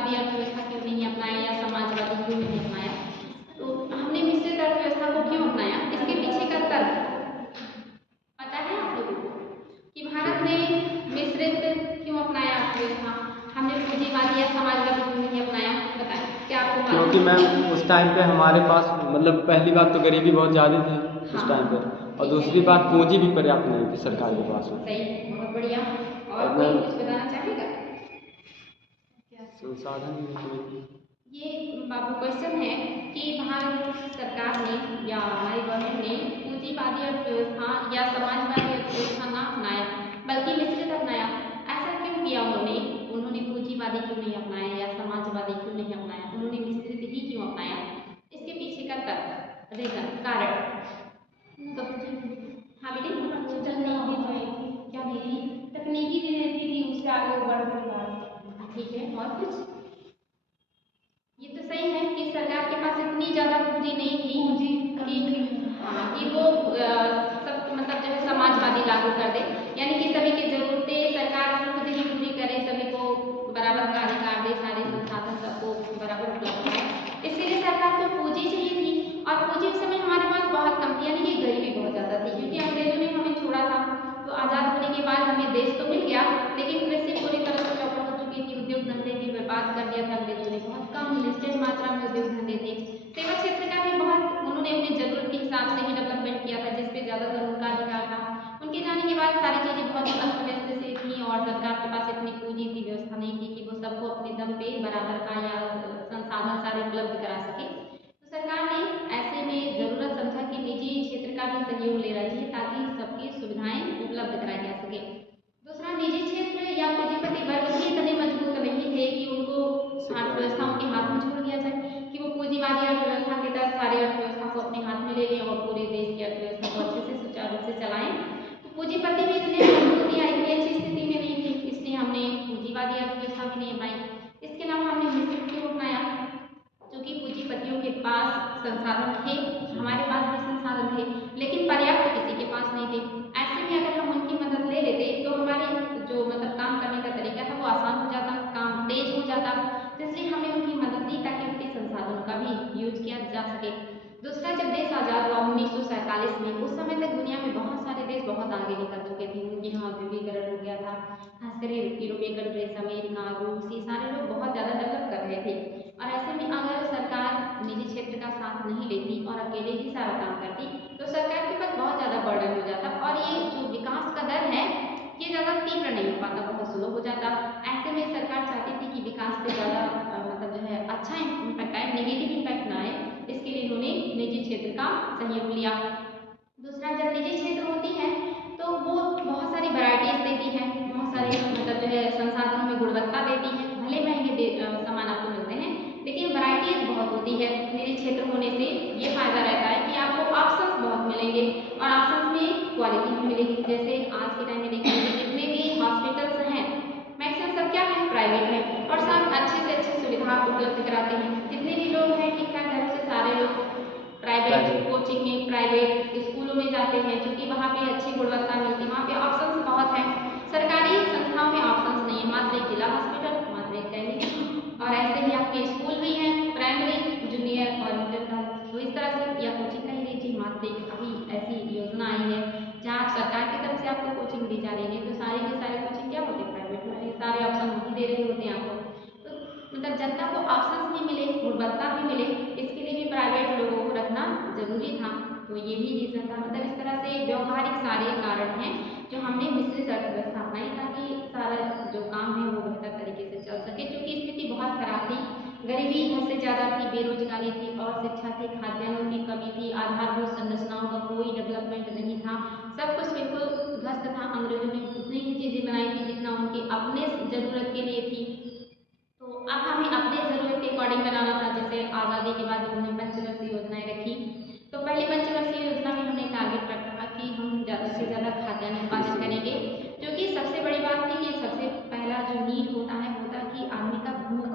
पूंजीवादी अर्थव्यवस्था क्यों नहीं अपनाया या समाजवादी क्यों नहीं अपनाया। तो हमने मिश्रित अर्थव्यवस्था को क्यों अपनाया, इसके पीछे का तर्क पता है आप लोगों को कि भारत ने मिश्रित क्यों अपनाया अर्थव्यवस्था, हमने पूंजीवादी या समाजवादी क्यों नहीं अपनाया, बताएं क्या आपको मालूम है? क्योंकि मैम उस टाइम पे हमारे पास मतलब पहली बात तो गरीबी बहुत ज़्यादा थी उस टाइम पे, और दूसरी बात पूंजी भी पर्याप्त नहीं थी सरकार के पास में। सही, बहुत बढ़िया। और और कोई मैम कुछ बताना चाहेगा? संसाधन ये बाबू क्वेश्चन है कि भारत सरकार ने या हमारी गवर्नमेंट ने पूंजीवादी अर्थव्यवस्था या समाजवादी अर्थव्यवस्था ना अपनाया बल्कि मिश्रित अपनाया, ऐसा क्यों किया उन्होंने? उन्होंने पूंजीवादी क्यों नहीं अपनाया या समाजवादी क्यों नहीं अपनाया, उन्होंने मिश्रित ही क्यों अपनाया? इसके पीछे का तर्क, रीजन, कारण। तो हाँ बेटी, क्या नहीं थी? तकनीकी भी रहती थी, उससे आगे बढ़ नहीं। ठीक है, और कुछ? ये तो सही है कि सरकार के पास इतनी ज़्यादा पूंजी नहीं थी कि हाँ कि वो सब मतलब जो है समाजवादी लागू कर दे, यानी कि सभी की ज़रूरतें सरकार खुद ही पूरी करे, सभी को बराबर का अधिकार दे, सारे संसाधन सबको बराबर उपलब्ध कराए। इसके लिए सरकार को पूंजी चाहिए थी, और पूंजी उस समय हमारे पास बहुत कम थी, यानी कि गरीबी बहुत ज़्यादा थी, क्योंकि अंग्रेजों ने हमें छोड़ा था। तो आज़ाद होने के बाद हमें देश तो मिल गया, लेकिन कृषि पूरी तरह से चौपट हो चुकी थी, उद्योग धंधे भी बर्बाद कर दिया था अंग्रेजों ने, बहुत कम लिमिटेड मात्रा में उद्योग धंधे थे। सेवा क्षेत्र का भी बहुत उन्होंने अपनी जरूरत के हिसाब से ही डेवलपमेंट किया था, जिसपे ज़्यादातर उनका अधिकार था। उनके जाने के बाद सारी चीज़ें बहुत अस्त व्यस्त से थी, और सरकार के पास इतनी पूंजी की व्यवस्था नहीं थी कि वो सबको अपने दम पे बराबर का या संसाधन सारे उपलब्ध करा सके। तो सरकार ने ऐसे में ज़रूरत समझा कि निजी क्षेत्र का भी सहयोग लेना चाहिए ताकि सबकी सुविधाएं उपलब्ध कराई जा सके। दूसरा, निजी क्षेत्र या पूंजीपति वर्ग भी इतने मजबूत नहीं थे कि उनको अर्थव्यवस्था उनके हाथ में छोड़ दिया जाए, कि वो पूंजीवादी अर्थव्यवस्था के तहत सारी अर्थव्यवस्था को अपने हाथ में ले लें और पूरे देश की अर्थव्यवस्था को अच्छे से सुचारू रूप से चलाएं। तो पूंजीपति भी इतने मजबूत या इतनी अच्छी स्थिति में नहीं थे, इसलिए हमने पूंजीवादी अर्थव्यवस्था भी नहीं अपनाई। इसके अलावा हमने मिश्रित क्यों अपनाया? क्योंकि पूंजीपतियों के पास संसाधन थे, हमारे पास भी संसाधन थे, लेकिन पर्याप्त किसी के पास नहीं थे। ऐसे में अगर हम उनकी मदद ले लेते तो हमारे जो मतलब काम करने का तरीका था वो आसान हो जाता, काम तेज हो जाता। तो इसलिए हमने उनकी मदद ली ताकि उनके संसाधनों का भी यूज किया जा सके। दूसरा, जब देश आज़ाद हुआ 1947 में, उस समय तक दुनिया में बहुत सारे देश बहुत आगे निकल चुके थे, उनके यहाँ औद्योगिकरण हो गया था, खासकर यूरोपीय कंट्रीज, अमेरिका, रूस, ये सारे लोग बहुत ज़्यादा डेवलप कर रहे थे। और ऐसे में अगर सरकार निजी क्षेत्र का साथ नहीं लेती और अकेले ही सारा काम करती तो सरकार के पास बहुत ज़्यादा बर्डन हो जाता, और ये जो विकास का दर है ये ज़्यादा तीव्र नहीं हो पाता, बहुत स्लो हो जाता। ऐसे में सरकार चाहती थी कि विकास पे ज़्यादा मतलब जो है अच्छा इम्पैक्ट आए, नेगेटिव इम्पैक्ट ना आए, इसके लिए उन्होंने निजी क्षेत्र का सहयोग लिया। दूसरा, जब निजी क्षेत्र होती है तो वो बहुत सारी वैरायटीज देती है, बहुत सारे मतलब जो है संसाधनों में गुणवत्ता देती है, भले महंगे सामान आपको मिलते हैं लेकिन वैरायटीज बहुत होती है। निजी क्षेत्र होने से ये फायदा रहता है कि आपको ऑप्शंस बहुत मिलेंगे, और ऑप्शंस में क्वालिटी भी मिलेगी। जैसे आज के टाइम में देखिए जितने भी हॉस्पिटल्स हैं मैक्सिमम सब क्या है, प्राइवेट है, और सब अच्छे से अच्छी सुविधा उपलब्ध कराते हैं। जितने भी लोग हैं ठीक ठाक घरों से सारे लोग प्राइवेट कोचिंग में, प्राइवेट स्कूलों में जाते हैं, क्योंकि वहाँ पे अच्छी गुणवत्ता मिलती है, वहाँ पे ऑप्शंस बहुत हैं। सरकारी संस्थाओं में ऑप्शंस नहीं है, मात्र एक जिला हॉस्पिटल, मात्र एक क्लिनिक, और ऐसे ही आपके स्कूल भी हैं, प्राइमरी, जूनियर और इंटर का। तो इस तरह से या कोचिंग का ही लीजिए, मात्र एक अभी ऐसी योजना आई है जहाँ सरकार की तरफ से आपको कोचिंग दी जा रही है, तो सारी की सारी कोचिंग क्या होती है, प्राइवेट होती है, सारे ऑप्शन वही दे रहे होते हैं आपको। तो मतलब जनता को ऑप्शंस भी मिले, गुणवत्ता भी मिले, इसके लिए भी प्राइवेट लोगों को रखना जरूरी था। तो ये भी रीज़न था, मतलब इस तरह से व्यवहारिक सारे कारण हैं जो हमने मिश्रित अर्थव्यवस्था अपनाई ताकि सारा जो काम है वो बेहतर तरीके से चल सके। क्योंकि स्थिति बहुत खराब थी, गरीबी हद से ज़्यादा थी, बेरोजगारी थी, अशिक्षा थी, खाद्यान्नों की कमी थी, आधारभूत संरचनाओं का कोई डेवलपमेंट नहीं था, सब कुछ बिल्कुल ध्वस्त था। अंग्रेजों ने उतनी ही चीज़ें बनाई थी जितना उनकी अपने ज़रूरत के लिए थी। तो अब हमें अपने ज़रूरत के अकॉर्डिंग बनाना था। जैसे आज़ादी के बाद जब हमने पंचवर्षीय योजनाएं रखी, तो पहली पंचवर्षीय योजना में हमने टारगेट रखा कि हम ज़्यादा से ज़्यादा खाद्यान्न उत्पादन करेंगे, क्योंकि सबसे बड़ी बात थी कि सबसे पहला जो नीड होता है कि आदमी का भूख,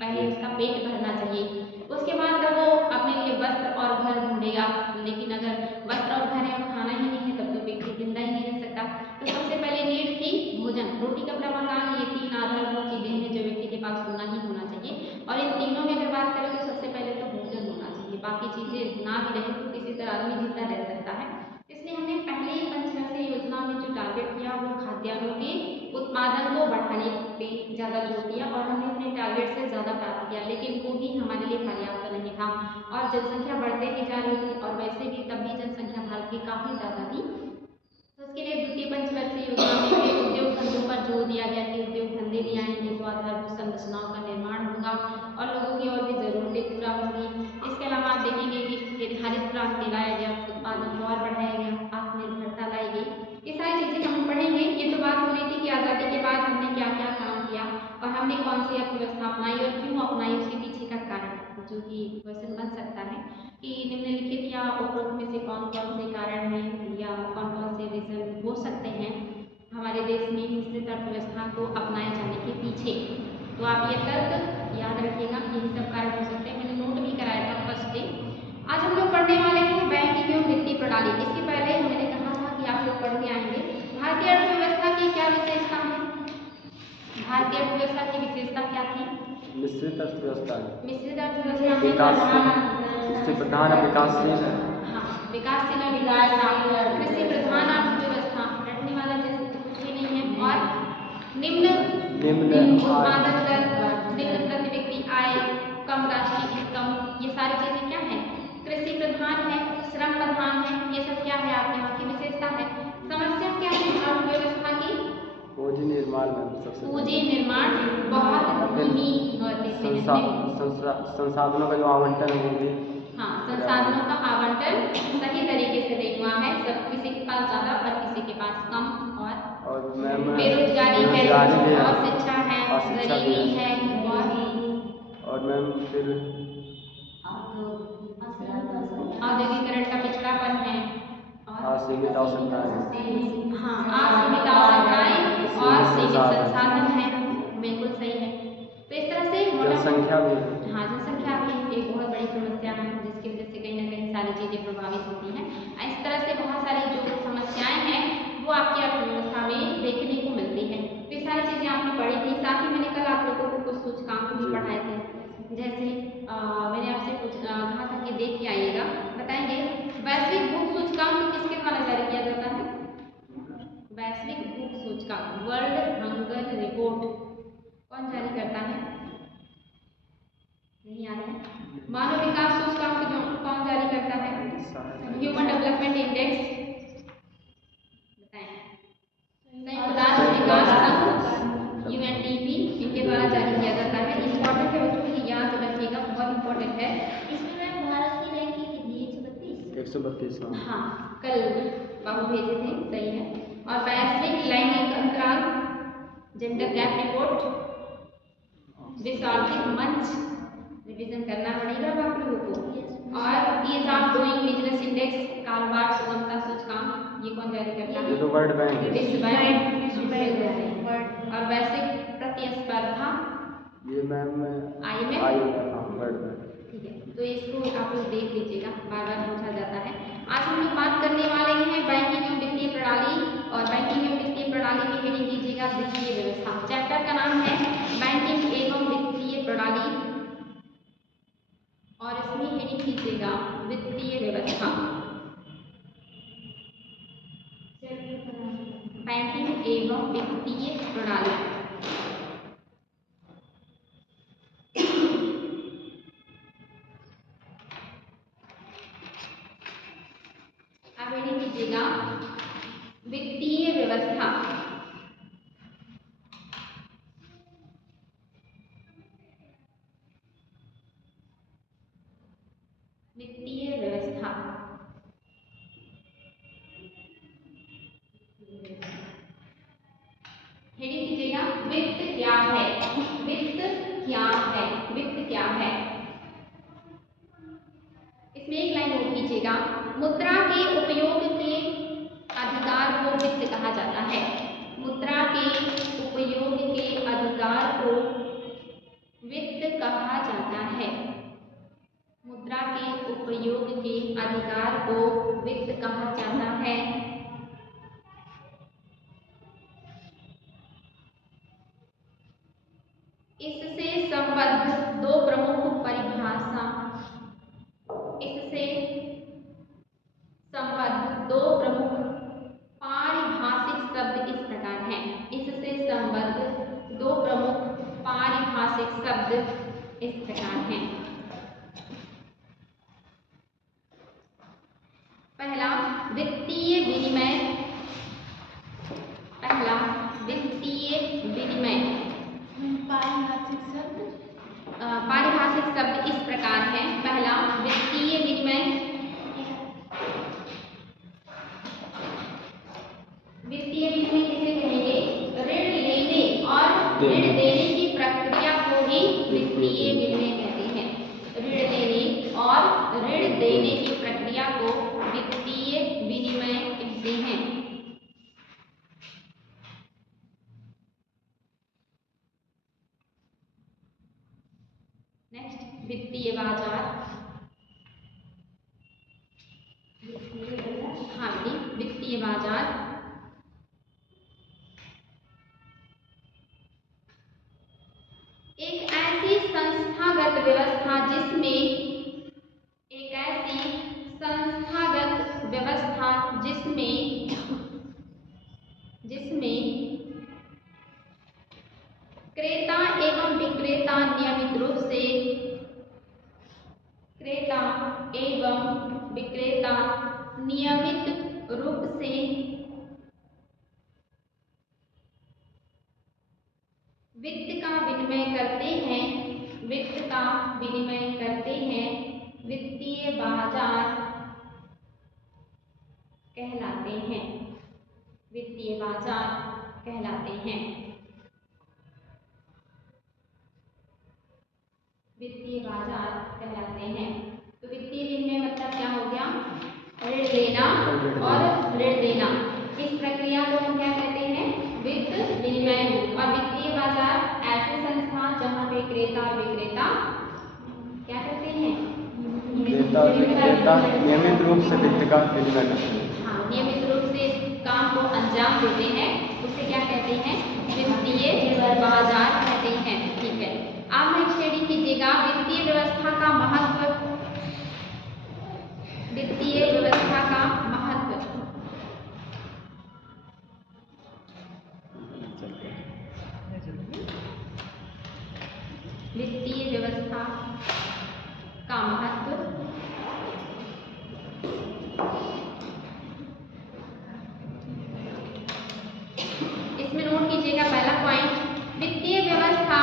पहले उसका पेट भरना चाहिए, उसके बाद तब वो अपने लिए वस्त्र और घर ढूंढेगा। लेकिन अगर वस्त्र और घर है और खाना ही नहीं है तब तो व्यक्ति जिंदा ही नहीं रह सकता। तो सबसे पहले नीड थी भोजन, रोटी, कपड़ा, मकान, ये तीन आधारभूत चीज़ें हैं जो व्यक्ति के पास होना ही होना चाहिए। तीनों में अगर बात करें तो सबसे पहले तो भोजन होना चाहिए, बाकी चीज़ें ना भी रहे तो किसी तरह आदमी जिंदा रह सकता है। इसलिए हमने पहले ही पंचवर्षीय योजना में जो टारगेट किया वो खाद्यान्नों के उत्पादन को बढ़ाने पे ज़्यादा जोर दिया और हमने अपने टारगेट से ज़्यादा प्राप्त किया, लेकिन वो भी हमारे लिए पर्याप्त नहीं था और जनसंख्या बढ़ते ही जा रही थी और वैसे भी तब भी जनसंख्या भारत की काफ़ी ज़्यादा थी। तो उसके लिए द्वितीय पंचवर्षीय योजना में उद्योग धंधों पर जोर दिया गया कि उद्योग धंधे भी आएंगे तो आधारभूत संरचनाओं का निर्माण होगा और लोगों की और भी ज़रूरतें पूरा होंगी। इसके अलावा आप देखेंगे कि फिर हरित क्रांति लाया गया, उत्पादन को और बढ़ाया गया, आत्मनिर्भरता लाई गई। ये सारी चीज़ें हम पढ़ेंगे। ये तो बात हो रही थी कि आज़ादी के बाद हमने क्या क्या काम किया और हमने कौन सी अर्थव्यवस्था अपनाई और क्यों अपनाई, उसके पीछे का कारण जो कि क्वेश्चन बन सकता है कि निम्नलिखित या उपरोक्त में से कौन कौन से कारण हैं या कौन कौन से रीजन हो सकते हैं हमारे देश में मिश्रित अर्थव्यवस्था को अपनाए जाने के पीछे। तो आप ये तर्क याद रखिएगा, यही सब कारण हो सकते हैं। मैंने नोट भी कराया था फर्स्ट डे। आज हम लोग पढ़ने वाले हैं बैंकिंग एवं वित्तीय प्रणाली। इसके पहले मैंने कहा था कि आप लोग पढ़ के आएंगे भारतीय अर्थव्यवस्था की क्या विशेषता है। भारतीय अर्थव्यवस्था की विशेषता क्या थी? मिश्रित अर्थव्यवस्था है, मिश्रित अर्थव्यवस्था में इससे प्रधान विकासशील, हाँ विकासशील और विकासशील, कृषि प्रधान अर्थव्यवस्था, रटने वाला जैसे तो कुछ भी नहीं है, और निम्न उत्पादन दर, निम्न प्रति व्यक्ति आय, कम राष्ट्रीय इनकम, ये सारी चीजें क्या है? कृषि प्रधान है, श्रम प्रधान है, ये सब क्या है आपके यहाँ की विशेषता है। समस्या क्या है अर्थव्यवस्था की? पूंजी निर्माण में सबसे पूंजी निर्माण बहुत धीमी गति से है। संसाधनों का जो आवंटन है वो भी, हाँ संसाधनों का आवंटन सही तरीके से नहीं हुआ है, सब किसी के पास ज़्यादा और किसी के पास कम, और बेरोजगारी है और शिक्षा है, गरीबी है, और मैम फिर औद्योगिकरण का पिछड़ापन है, असीमित आवश्यकताएं, हाँ असीमित आवश्यकताएं और सीमित संसाधन है, बिल्कुल सही है। तो इस तरह से जनसंख्या भी, हाँ जनसंख्या भी एक बहुत बड़ी समस्या है जिसकी वजह से कहीं ना कहीं सारी चीज़ें प्रभावित होती हैं। इस तरह से बहुत सारी जो समस्याएं हैं वो आपकी अर्थव्यवस्था में देखने को मिलती हैं। तो ये सारी चीज़ें आपने पढ़ी थी। साथ ही मैंने कल आप लोगों को कुछ सूचकांक भी पढ़ाए थे, जैसे मैंने आपसे कहा था कि देख के आइएगा। बताएंगे वैश्विक भूख सूचकांक किसके द्वारा जारी किया जाता है? वैश्विक भूख सूचकांक, वर्ल्ड हंगर रिपोर्ट, कौन जारी करता है? नहीं आ रहा है। मानव विकास सूचकांक जो कौन जारी करता है? ह्यूमन डेवलपमेंट इंडेक्स, बताएं। संयुक्त राष्ट्र विकास संघ यूएनडीपी, इनके द्वारा जारी किया जाता है। इंपॉर्टेंट है बच्चों को याद रखिएगा, बहुत इंपॉर्टेंट है। इसमें भारत की रैंकिंग कितनी है? 132। हाँ कल बाबू भेजे थे, सही है। और वैश्विक लैंगिक अंतराल, जेंडर गैप रिपोर्ट, विश्व आर्थिक मंच, रिवीजन करना पड़ेगा आप लोगों को। और ease of doing business index, कारोबार सुगमता सूचकांक, ये कौन जारी करता है? ये तो वर्ल्ड बैंक, विश्व बैंक। और वैश्विक प्रतिस्पर्धा, ये मैम IMF, वर्ल्ड बैंक। ठीक है, तो इसको आप लोग देख लीजिएगा, बार बार पूछा जाता है। आज हम लोग बात करने वाले हैं बैंकिंग एवं वित्तीय प्रणाली, और बैंकिंग एवं वित्तीय प्रणाली में हेडिंग कीजिएगा वित्तीय व्यवस्था। चैप्टर का नाम है बैंकिंग एवं वित्तीय प्रणाली और इसमें हेडिंग कीजिएगा वित्तीय व्यवस्था। बैंकिंग एवं वित्तीय प्रणाली, आप हेडिंग कीजिएगा वित्तीय व्यवस्था। वित्तीय व्यवस्था, हेडिंग कीजिएगा वित्त क्या है, वित्त क्या है, वित्त क्या है। इसमें एक लाइन नोट कीजिएगा, मुद्रा के उपयोग के अधिकार को वित्त कहा जाता है। मुद्रा के उपयोग के अधिकार को वित्त कहा जाता है। मुद्रा के उपयोग के अधिकार को वित्त कहा जाता है। इससे संबद्ध दो प्रमुख परिभाषा, इससे संबद्ध दो प्रमुख पारिभाषिक शब्द इस प्रकार हैं। इससे संबद्ध दो प्रमुख पारिभाषिक शब्द इस प्रकार हैं। पहला वित्तीय विनिमय। पहला वित्तीय विनिमय। पारिभाषिक शब्द इस प्रकार है। पहला वित्तीय विनिमय। वित्तीय विनिमय किसे कहेंगे? ऋण लेने और ऋण देने की प्रक्रिया को ही वित्तीय विनिमय कहते हैं। ऋण लेने और ऋण देने की प्रक्रिया को वित्तीय विनिमय कहते हैं। नेक्स्ट वित्तीय बाजार। हाँ जी, वित्तीय बाजार एक ऐसी संस्थागत व्यवस्था जिसमें क्रेता एवं विक्रेता नियमित रूप से वित्त का विनिमय करते हैं, वित्तीय बाजार कहलाते हैं। वित्तीय बाजार कहलाते हैं। वित्तीय बाजार कहलाते हैं। तो वित्तीय विनिमय मतलब क्या हो गया? ऋण लेना और ऋण देना, इस प्रक्रिया को हम क्या कहते हैं? वित्त विनिमय। और वित्तीय बाजार ऐसे संस्था जहाँ पे क्रेता और विक्रेता क्या करते हैं? क्रेता और विक्रेता नियमित रूप से वित्त का विनिमय करते हैं। हाँ, नियमित रूप से इस काम को अंजाम देते हैं, उसे क्या कहते हैं? वित्तीय बाजार कहते हैं। ठीक है, आप नेक्स्ट स्टडी कीजिएगा वित्तीय व्यवस्था का महत्व। वित्तीय व्यवस्था का महत्व। वित्तीय व्यवस्था का महत्व। इसमें नोट कीजिएगा पहला पॉइंट, वित्तीय व्यवस्था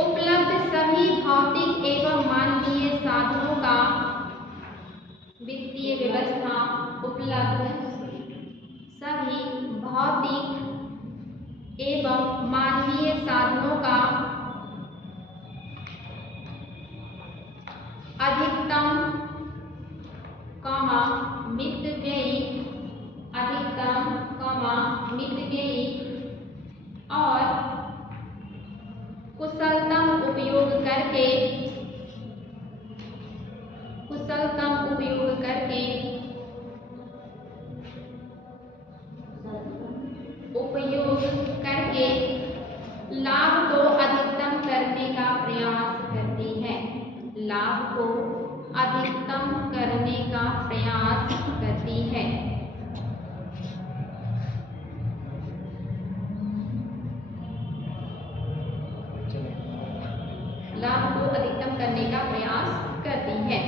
उपलब्ध सभी भौतिक एवं मानवीय साधनों का वित्तीय व्यवस्था उपलब्ध सभी भौतिक एवं मानवीय साधनों का अधिकतम मित व्ययी और कुशलतम उपयोग करके लाभ को अधिकतम करने का प्रयास करती है। लाभ को अधिकतम करने का प्रयास करती है। लाभ को अधिकतम करने का प्रयास करती है।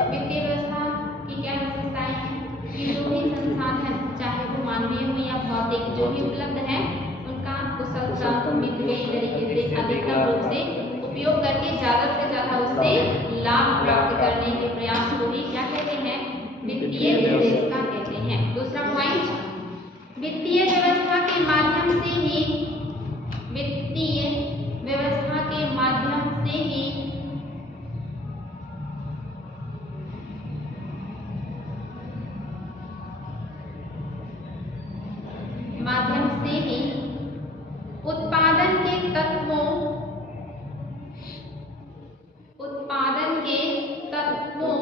वित्तीय व्यवस्था की क्या विशेषताएं हैं? कि जो भी संसाधन, चाहे वो मानवीय हो या भौतिक, जो भी उपलब्ध है उनका कुशलता मितव्ययी तरीके से अधिकतम रूप से उपयोग करके ज्यादा से ज्यादा उससे लाभ प्राप्त करने के प्रयास को ही क्या कहते हैं? वित्तीय व्यवस्था कहते हैं। दूसरा पॉइंट, वित्तीय व्यवस्था के माध्यम से ही उत्पादन के तत्वों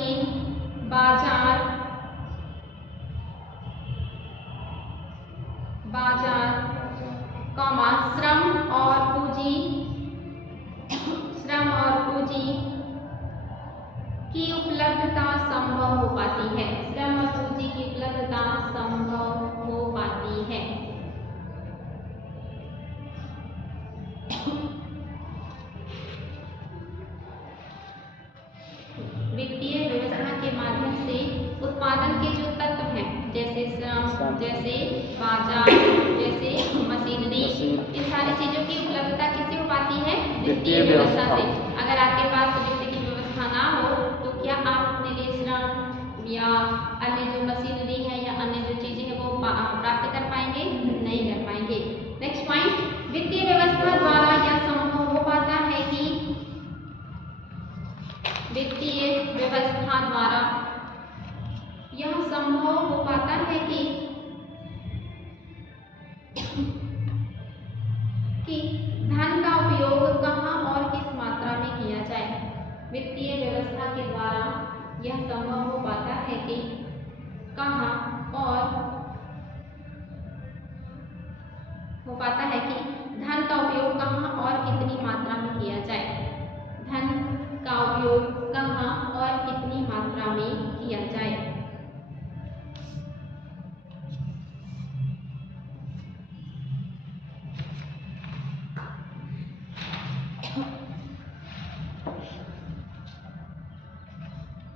मशीन, बाजार, कॉमा श्रम और पूंजी की उपलब्धता संभव हो पाती है। श्रम और पूंजी की उपलब्धता संभव हो पाती है। वित्तीय व्यवस्था के माध्यम से उत्पादन के जो तत्व हैं, जैसे श्रम, जैसे बाजार, जैसे मशीनरी, इन सारी चीजों की उपलब्धता किससे हो पाती है? वित्तीय व्यवस्था से। अगर आपके पास वित्त की व्यवस्था ना हो तो क्या आप अपने लिए श्रम या अन्य जो मशीनरी है या अन्य जो चीजें हैं वो प्राप्त कर पाएंगे? नहीं कर पाएंगे। नेक्स्ट पॉइंट, वित्तीय व्यवस्था द्वारा यह संभव हो पाता है कि वित्तीय व्यवस्था द्वारा यह संभव हो पाता है कि धन का उपयोग कहाँ और किस मात्रा में किया जाए। वित्तीय व्यवस्था के द्वारा यह संभव हो पाता है कि कहाँ और हो पाता है कि धन का उपयोग कहाँ और कितनी मात्रा में किया जाए। धन का उपयोग कहाँ और कितनी मात्रा में किया जाए।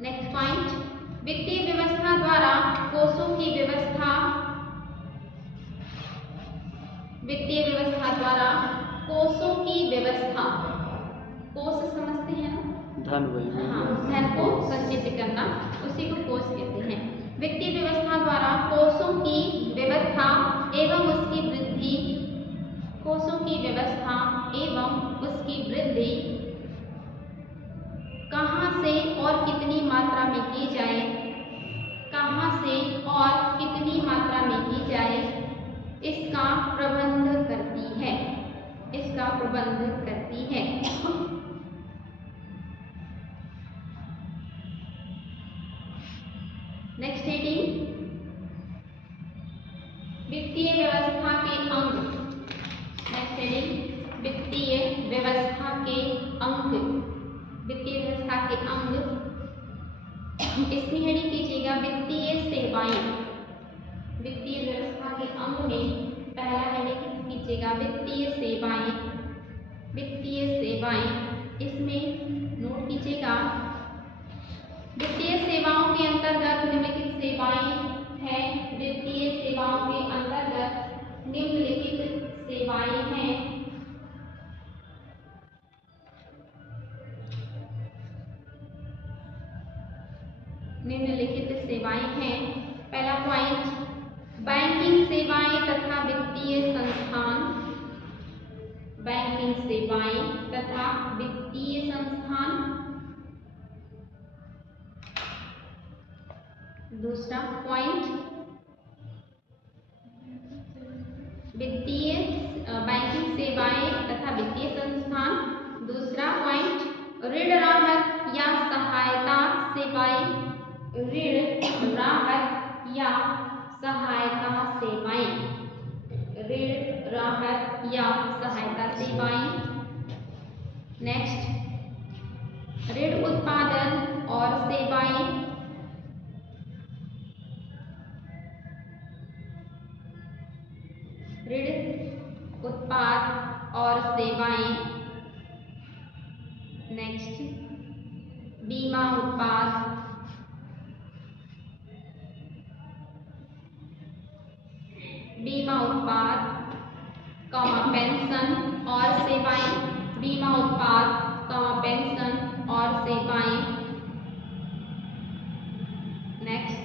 नेक्स्ट पॉइंट, वित्तीय व्यवस्था द्वारा कोषों की व्यवस्था, वित्तीय व्यवस्था द्वारा कोषों की व्यवस्था, कोष समझते हैं ना? धन वही। हाँ, धन को संचित करना, उसी को कोष कहते हैं। वित्तीय व्यवस्था द्वारा कोषों की व्यवस्था एवं उसकी वृद्धि, कोषों की व्यवस्था एवं उसकी वृद्धि कहाँ से और कितनी मात्रा में की जाए, कहाँ से और कितनी मात्रा में की जाए, इसका प्रबंध करती है, इसका प्रबंध करती है। नेक्स्ट हेडिंग, वित्तीय व्यवस्था के अंग। नेक्स्ट हेडिंग, वित्तीय व्यवस्था के अंग, वित्तीय व्यवस्था के अंग। इसमें हेडिंग कीजिएगा वित्तीय सेवाएं। वित्तीय व्यवस्था के अंग में पहला हेडिंग कीजिएगा वित्तीय सेवाएं, वित्तीय सेवाएं। इसमें नोट कीजिएगा वित्तीय सेवाओं के अंतर्गत निम्नलिखित सेवाएं हैं। वित्तीय सेवाओं के अंतर्गत निम्नलिखित सेवाएं हैं। निम्नलिखित सेवाएं हैं। पहला पॉइंट, बैंकिंग सेवाएं तथा वित्तीय संस्थान, बैंकिंग सेवाएं तथा वित्तीय संस्थान। दूसरा पॉइंट, वित्तीय बैंकिंग सेवाएं तथा वित्तीय संस्थान। दूसरा पॉइंट, ऋण राहत या सहायता सेवाएं, ऋण राहत या सहायता सेवाएं, ऋण राहत या सहायता सेवाएं। नेक्स्ट, ऋण उत्पादन और सेवाएं, ऋण उत्पाद और सेवाएं। नेक्स्ट, बीमा उत्पाद, बीमा उत्पाद, पेंशन और सेवाएं, बीमा उत्पाद, पेंशन और सेवाएं। नेक्स्ट,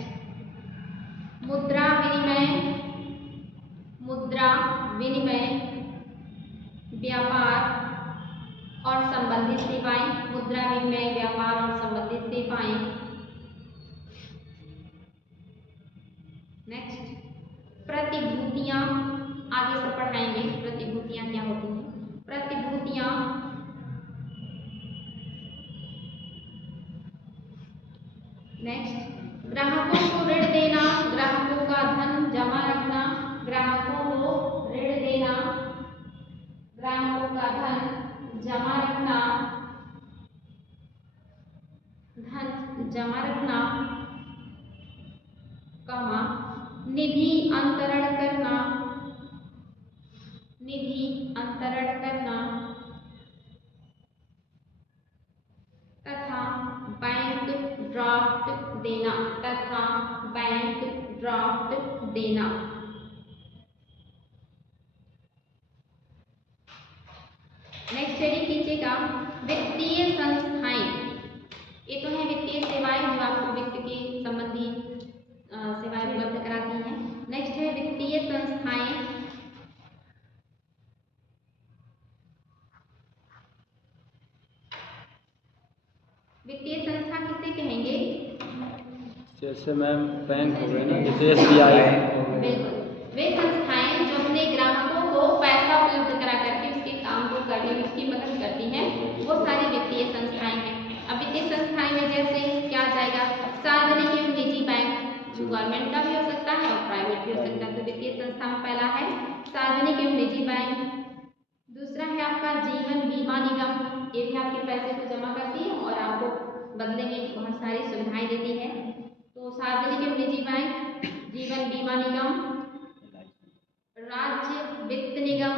मुद्रा विनिमय, मुद्रा विनिमय, व्यापार और संबंधित सेवाएं, मुद्रा विनिमय, व्यापार और संबंधित सेवाएं। नेक्स्ट, प्रतिभूतियां, आगे से पढ़ाएंगे प्रतिभूतियां क्या होती हैं। प्रतिभूतियां नेक्स्ट, ग्राहकों को ऋण देना, ग्राहकों का धन जमा रखना, ग्राहकों को ऋण देना, ग्राहकों का धन जमा रखना, धन जमा रखना, कमा, निधि अंतरण करना, निधि अंतरण करना, तथा बैंक ड्राफ्ट देना, तथा बैंक ड्राफ्ट देना। नेक्स्ट स्टडी कीजिएगा, वित्तीय संस्थाएं। ये तो है वित्तीय सेवाएं जो आपको वित्त के संबंधी सेवाएं उपलब्ध कराती हैं। नेक्स्ट है वित्तीय संस्थाएं। वित्तीय संस्था किसे कहेंगे? जैसे मैम बैंक हो गए ना, जैसे SBI। बिल्कुल, वे संस्थाएं जो अपने ग्राहकों को पैसा उपलब्ध करा करके उसके काम को करने में उसकी मदद करती हैं, वो सारी वित्तीय संस्थाएं हैं। अब वित्तीय संस्थाएं में जैसे क्या आ जाएगा, सार्वजनिक एवं निजी बैंक, जो गवर्नमेंट का भी हो सकता है और प्राइवेट भी हो सकता है। तो वित्तीय संस्था में पहला है सार्वजनिक एवं निजी बैंक, दूसरा है आपका जीवन बीमा निगम, ये भी आपके पैसे को जमा करती है और आपको बदले में बहुत सारी सुविधाएं देती है। तो सार्वजनिक एवं निजी बैंक, जीवन बीमा निगम, राज्य वित्त निगम,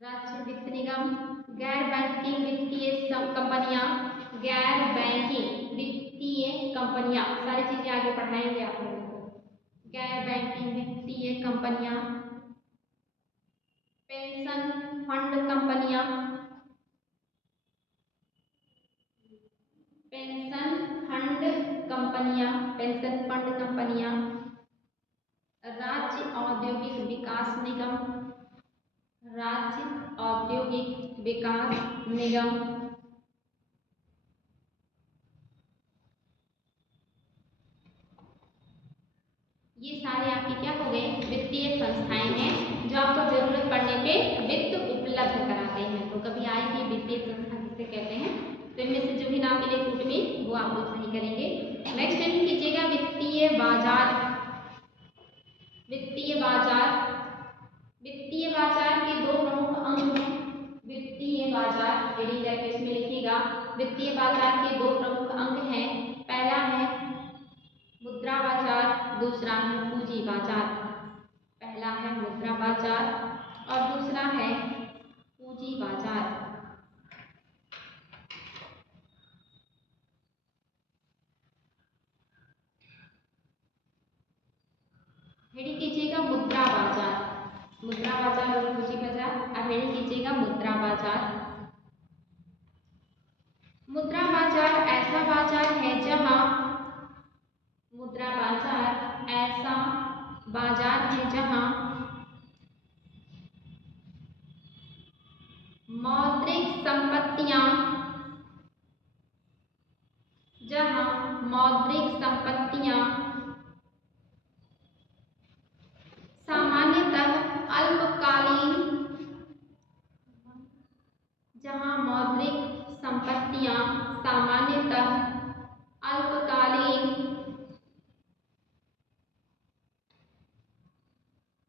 राज्य वित्त निगम, गैर बैंकिंग वित्तीय कंपनियां, गैर बैंकिंग वित्तीय कंपनियां, सारी चीजें आगे पढ़ाएंगे आप लोगों को। गैर बैंकिंग वित्तीय कंपनियां, पेंशन फंड कंपनियां, पेंशन फंड कंपनियां, पेंशन फंड कंपनियां, राज्य औद्योगिक विकास निगम, राज्य औद्योगिक विकास निगम, ये सारे आपके क्या हो गए, वित्तीय संस्थाएं हैं जो आपको जरूरत पड़ने पे वित्त उपलब्ध कराते हैं। तो कभी आएगी वित्तीय संस्था किसे कहते हैं, तो इनमें से जो भी नाम मिले कूट में वो आप लोग सही करेंगे। नेक्स्ट स्टडी कीजिएगा, वित्तीय बाजार। वित्तीय बाजार, वित्तीय बाजार के दो प्रमुख अंग हैं। वित्तीय बाजार इसमें लिखिएगा, वित्तीय बाजार के दो प्रमुख अंग हैं। पहला है मुद्रा बाजार, दूसरा है पूंजी बाजार। पहला है मुद्रा बाजार और दूसरा है पूंजी बाजार। हेडिंग कीजिएगा मुद्रा बाजार, मुद्रा बाजार और पूंजी बाजार। अब हेडिंग कीजिएगा मुद्रा बाजार। मुद्रा बाजार ऐसा बाजार है जहां, मुद्रा बाजार ऐसा बाजार है जहां मौद्रिक संपत्तियां, जहां मौद्रिक संपत्तियां सामान्यतः अल्पकालीन, जहां मौद्रिक संपत्तियां सामान्यतः अल्पकालीन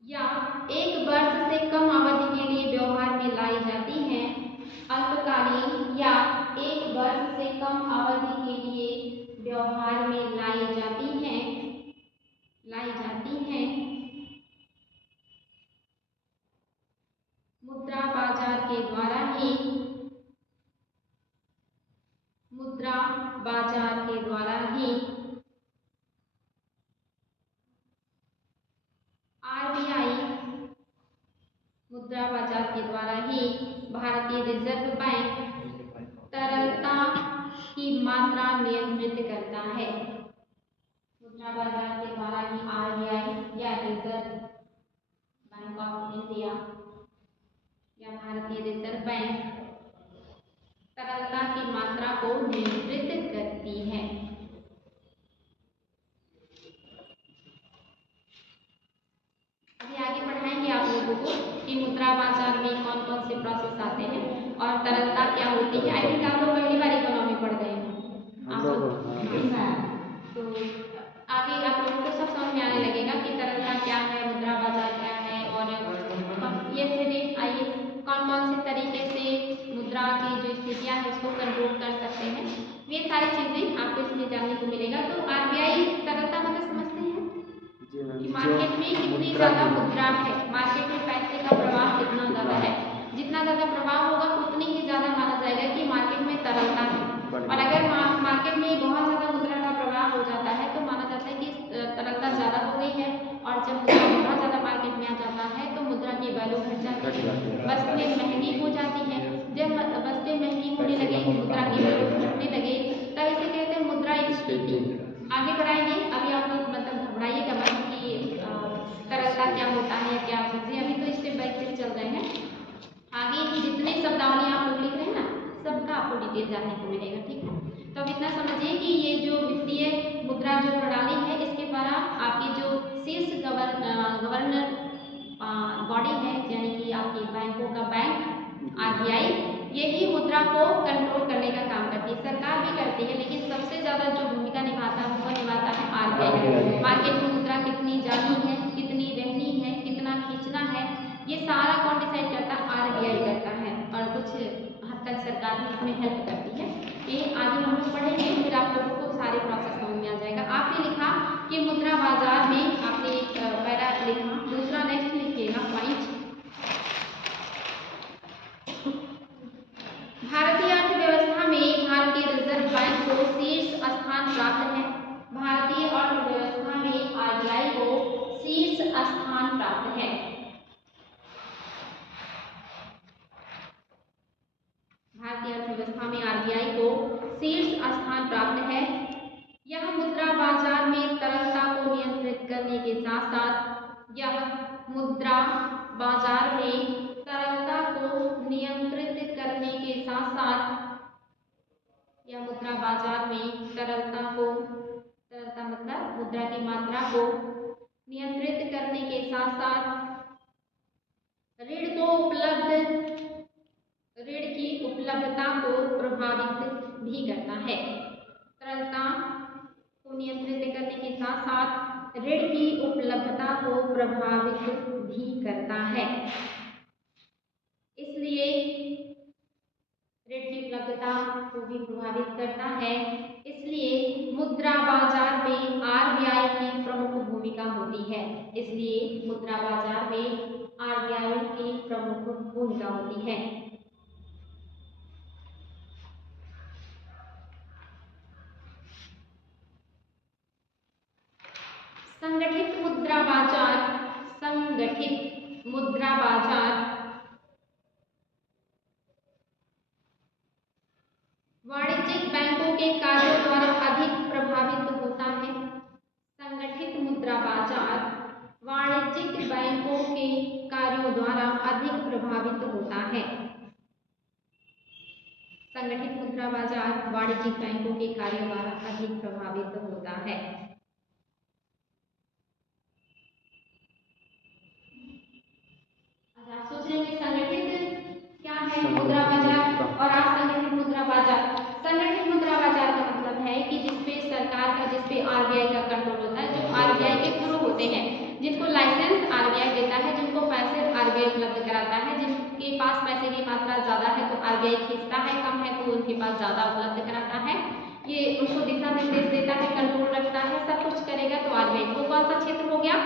या 1 वर्ष से कम अवधि के लिए व्यवहार में लाई जाती हैं। अल्पकालीन या 1 वर्ष से कम अवधि के लिए व्यवहार में लाई जाती हैं, लाई जाती हैं। मुद्रा बाजार के द्वारा ही, मुद्रा बाजार के द्वारा ही RBI, मुद्रा बाजार के द्वारा ही भारतीय रिजर्व बैंक तरलता की मात्रा नियंत्रित करता है। मुद्रा बाजार के द्वारा ही RBI या रिजर्व बैंक ऑफ इंडिया या भारतीय रिजर्व बैंक तरलता की मात्रा को नियंत्रित करती है। अभी आगे पढ़ाएंगे आप लोगों को कि कि मुद्रा बाजार में कौन कौन से प्रोसेस आते हैं और तरलता क्या होती है। आई थिंक आप लोग पहली बार इकोनॉमी पढ़ रहे हैं आप लोग। हाँ, तो आगे आप लोगों को सब समझ में आने लगेगा कि तरलता क्या है, मुद्रा बाजार क्या है, और ये से आइए कौन कौन से तरीके से मुद्रा की जो स्थितियाँ है उसको कंट्रोल कर सकते हैं। ये सारी चीज़ें आपको इसमें जानने को मिलेगा। तो आरबीआई तरलता मतलब समझते हैं कि मार्केट में कितनी ज़्यादा मुद्रा है, मार्केट में पैसे का प्रवाह कितना ज़्यादा है। जितना ज़्यादा प्रवाह होगा उतनी ही ज़्यादा माना जाएगा कि मार्केट में तरलता है। और अगर मार्केट में बहुत ज़्यादा मुद्रा का प्रवाह हो जाता है तो माना जाता है कि तरलता ज़्यादा हो गई है। और जब मुद्रा बहुत ज़्यादा मार्केट में आ जाता है तो मुद्रा की वैल्यू घट जाती है, वस्तुएं महंगी हो जाती हैं। जब वस्तुएं महंगी होने लगे, मुद्रा की वैल्यू घटने लगे, तब इसे कहते हैं मुद्रास्फीति। आगे बढ़ाएंगे, अभी आप लोग मतलब घबराइएगा मत कि तरलता क्या होता है या क्या चीज़ें, अभी तो स्टेप बाय स्टेप चल रहे हैं। आगे जितने शब्दावली आप लोग लिख रहे हैं ना, सबका आपको डिटेल जानने को मिलेगा, ठीक है। तो अब इतना समझिए कि ये जो वित्तीय मुद्रा जो प्रणाली है, इसके द्वारा आपकी जो शीर्ष गवर्नर बॉडी है, यानी कि आपकी बैंकों का बैंक आरबीआई, यही मुद्रा को कंट्रोल करने का काम करती है। सरकार भी करती है, लेकिन सबसे ज़्यादा जो भूमिका निभाता है वो निभाता है आरबीआई। मार्केट में मुद्रा कितनी जानी है, कितनी रहनी है, कितना खींचना है, ये सारा कौन डिसाइड करता है, आरबीआई करता है। और कुछ हद तक सरकार भी इसमें हेल्प करती है। ये आगे हम लोग पढ़ेंगे, फिर आप लोगों को सारे प्रोसेस समझ में आ जाएगा। आपने लिखा कि मुद्रा बाजार में, आपने एक पैरा लिखा, दूसरा नेक्स्ट लिखिएगा पॉइंट, भारतीय अर्थव्यवस्था में भारतीय रिजर्व बैंक को शीर्ष स्थान प्राप्त है। भारतीय अर्थव्यवस्था में आरबीआई को शीर्ष स्थान प्राप्त है। भारतीय अर्थव्यवस्था में आरबीआई को शीर्ष स्थान प्राप्त है। यह मुद्रा बाजार में तरलता को नियंत्रित करने के साथ साथ, यह मुद्रा बाजार में तरलता को नियंत्रित करने के साथ साथ, यह मुद्रा बाजार में तरलता मतलब मुद्रा की मात्रा को नियंत्रित करने के साथ साथ ऋण की उपलब्धता को प्रभावित भी करता है। तरलता को नियंत्रित करने के साथ साथ ऋण की उपलब्धता को प्रभावित भी करता है। इसलिए ऋण की उपलब्धता को भी प्रभावित करता है, इसलिए मुद्रा बाजार में आरबीआई की प्रमुख भूमिका होती है। इसलिए मुद्रा बाजार में आरबीआई की प्रमुख भूमिका होती है। संगठित मुद्रा बाजार, संगठित मुद्रा बाजार वाणिज्यिक बैंकों के कार्यों द्वारा अधिक प्रभावित होता है। संगठित मुद्रा बाजार वाणिज्यिक बैंकों के कार्यों द्वारा अधिक प्रभावित होता है। संगठित मुद्रा बाजार वाणिज्यिक बैंकों के कार्यों द्वारा अधिक प्रभावित होता है। सोच रहे हैं संगठित क्या है मुद्रा बाजार और असंगठित मुद्रा बाजार। संगठित मुद्रा बाजार का मतलब है कि जिसपे सरकार का, जिसपे आरबीआई का कंट्रोल होता है, जो आरबीआई के थ्रू होते हैं, जिनको लाइसेंस आरबीआई देता है, जिनको पैसे आरबीआई उपलब्ध कराता है, जिनके पास पैसे की मात्रा ज़्यादा है तो आरबीआई खींचता है, कम है तो उनके पास ज़्यादा उपलब्ध कराता है। ये उनको दिशा निर्देश देता है, कंट्रोल रखता है, सब कुछ करेगा तो आरबीआई। वो कौन सा क्षेत्र हो गया,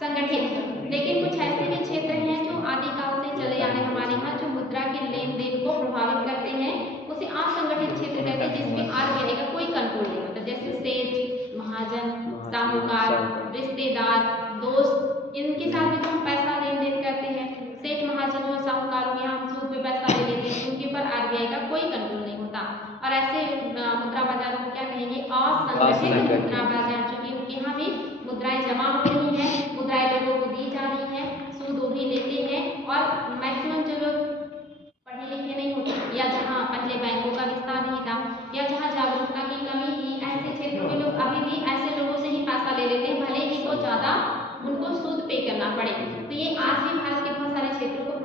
संगठित। लेकिन कुछ ऐसे भी क्षेत्र हैं जो आदिकाल से चले आ रहे हमारे यहाँ, जो मुद्रा के लेन देन को प्रभावित करते हैं, उसे असंगठित क्षेत्र कहते हैं, जिसमें आरबीआई का कोई कंट्रोल नहीं होता। जैसे सेठ, महाजन, साहूकार, रिश्तेदार, दोस्त, इनके साथ भी तो हम पैसा लेन देन करते हैं। सेठ, महाजन और साहूकारों के हम सूद पे पैसा ले लेते हैं, उनके ऊपर आरबीआई का कोई कंट्रोल नहीं होता। और ऐसे मुद्रा बाजार को क्या कहेंगे, असंगठित मुद्रा बाजार, जो कि उनके यहाँ भी मुद्राएं जमा हो रही हैं, मुद्राएं लोगों को दी जा रही हैं, सूद वो भी लेते हैं। और मैक्सिमम जो लोग पढ़े लिखे नहीं होते, या जहाँ पहले बैंकों का विस्तार नहीं था, या जहाँ जागरूकता की कमी थी, ऐसे क्षेत्रों के लोग अभी भी ऐसे लोगों से ही पैसा ले लेते हैं, भले ही वो ज़्यादा उनको सूद पे करना पड़े। तो ये आज भी भारत के बहुत सारे क्षेत्रों को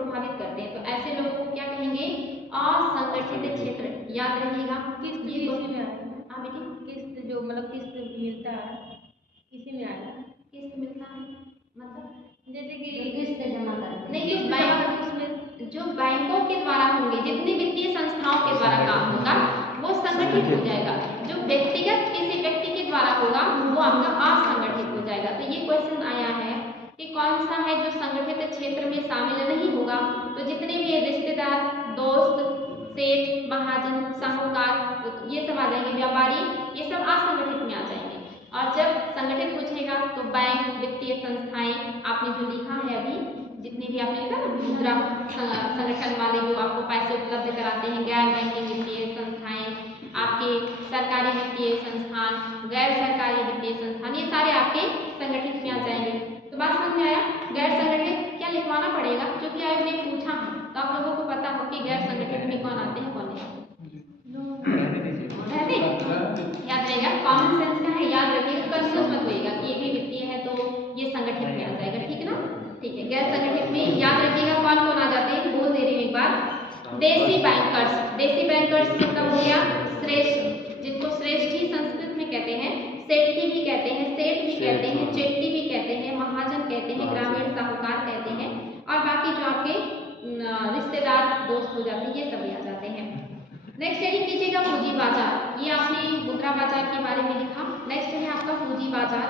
होंगे, जितनी वित्तीय संस्थाओं के द्वारा काम होगा वो संगठित हो जाएगा। जो व्यक्तिगत किसी व्यक्ति के द्वारा होगा वो आपका असंगठित हो जाएगा। तो ये क्वेश्चन आया है कि कौन सा है जो संगठित क्षेत्र में शामिल नहीं होगा। तो जितने भी रिश्तेदार, दोस्त, सेठ, महाजन, साहूकार, ये सब आ जाएंगे, व्यापारी, ये सब असंगठित में आ जाएंगे। और जब संगठित पूछेगा तो बैंक, वित्तीय संस्थाएं, आपने जो लिखा है अभी, जितने भी आपने लिखा ना मुद्रा संगठन वाले जो आपको पैसे उपलब्ध कराते हैं, गैर बैंकिंग वित्तीय संस्थाएं, आपके सरकारी वित्तीय संस्थान, गैर सरकारी वित्तीय संस्थान, ये सारे आपके संगठित में आ जाएंगे। तो बात समझ में आया? गैर संगठित क्या लिखवाना पड़ेगा, क्योंकि आयोग ने पूछा है तो आप लोगों को पता हो कि गैर संगठित में कौन आते हैं कौन नहीं। याद रहेगा, कॉमन सेंस का है, याद रखिएगा, कंफ्यूज मत होइएगा कि ये भी वित्तीय है तो ये संगठित में आ जाएगा, ठीक है ना? ठीक है, गैर संगठित में याद रखिएगा कौन कौन आ जाते हैं, बोल दे रही हूँ एक बार। देसी बैंकर्स, देसी बैंकर्स मतलब हो गया श्रेष्ठ, जिनको श्रेष्ठ ही संस्कृत में कहते हैं, सेठी भी कहते हैं, सेठ भी कहते हैं, चेट्टी भी कहते हैं, महाजन कहते हैं, ग्रामीण साहूकार कहते हैं, और बाकी जो आपके रिश्तेदार, दोस्त हो जाते हैं, ये सभी आ जाते हैं। नेक्स्ट हेडिंग कीजिएगा पूंजी बाजार। ये आपने मुद्रा बाजार के बारे में लिखा। नेक्स्ट है आपका पूंजी बाजार।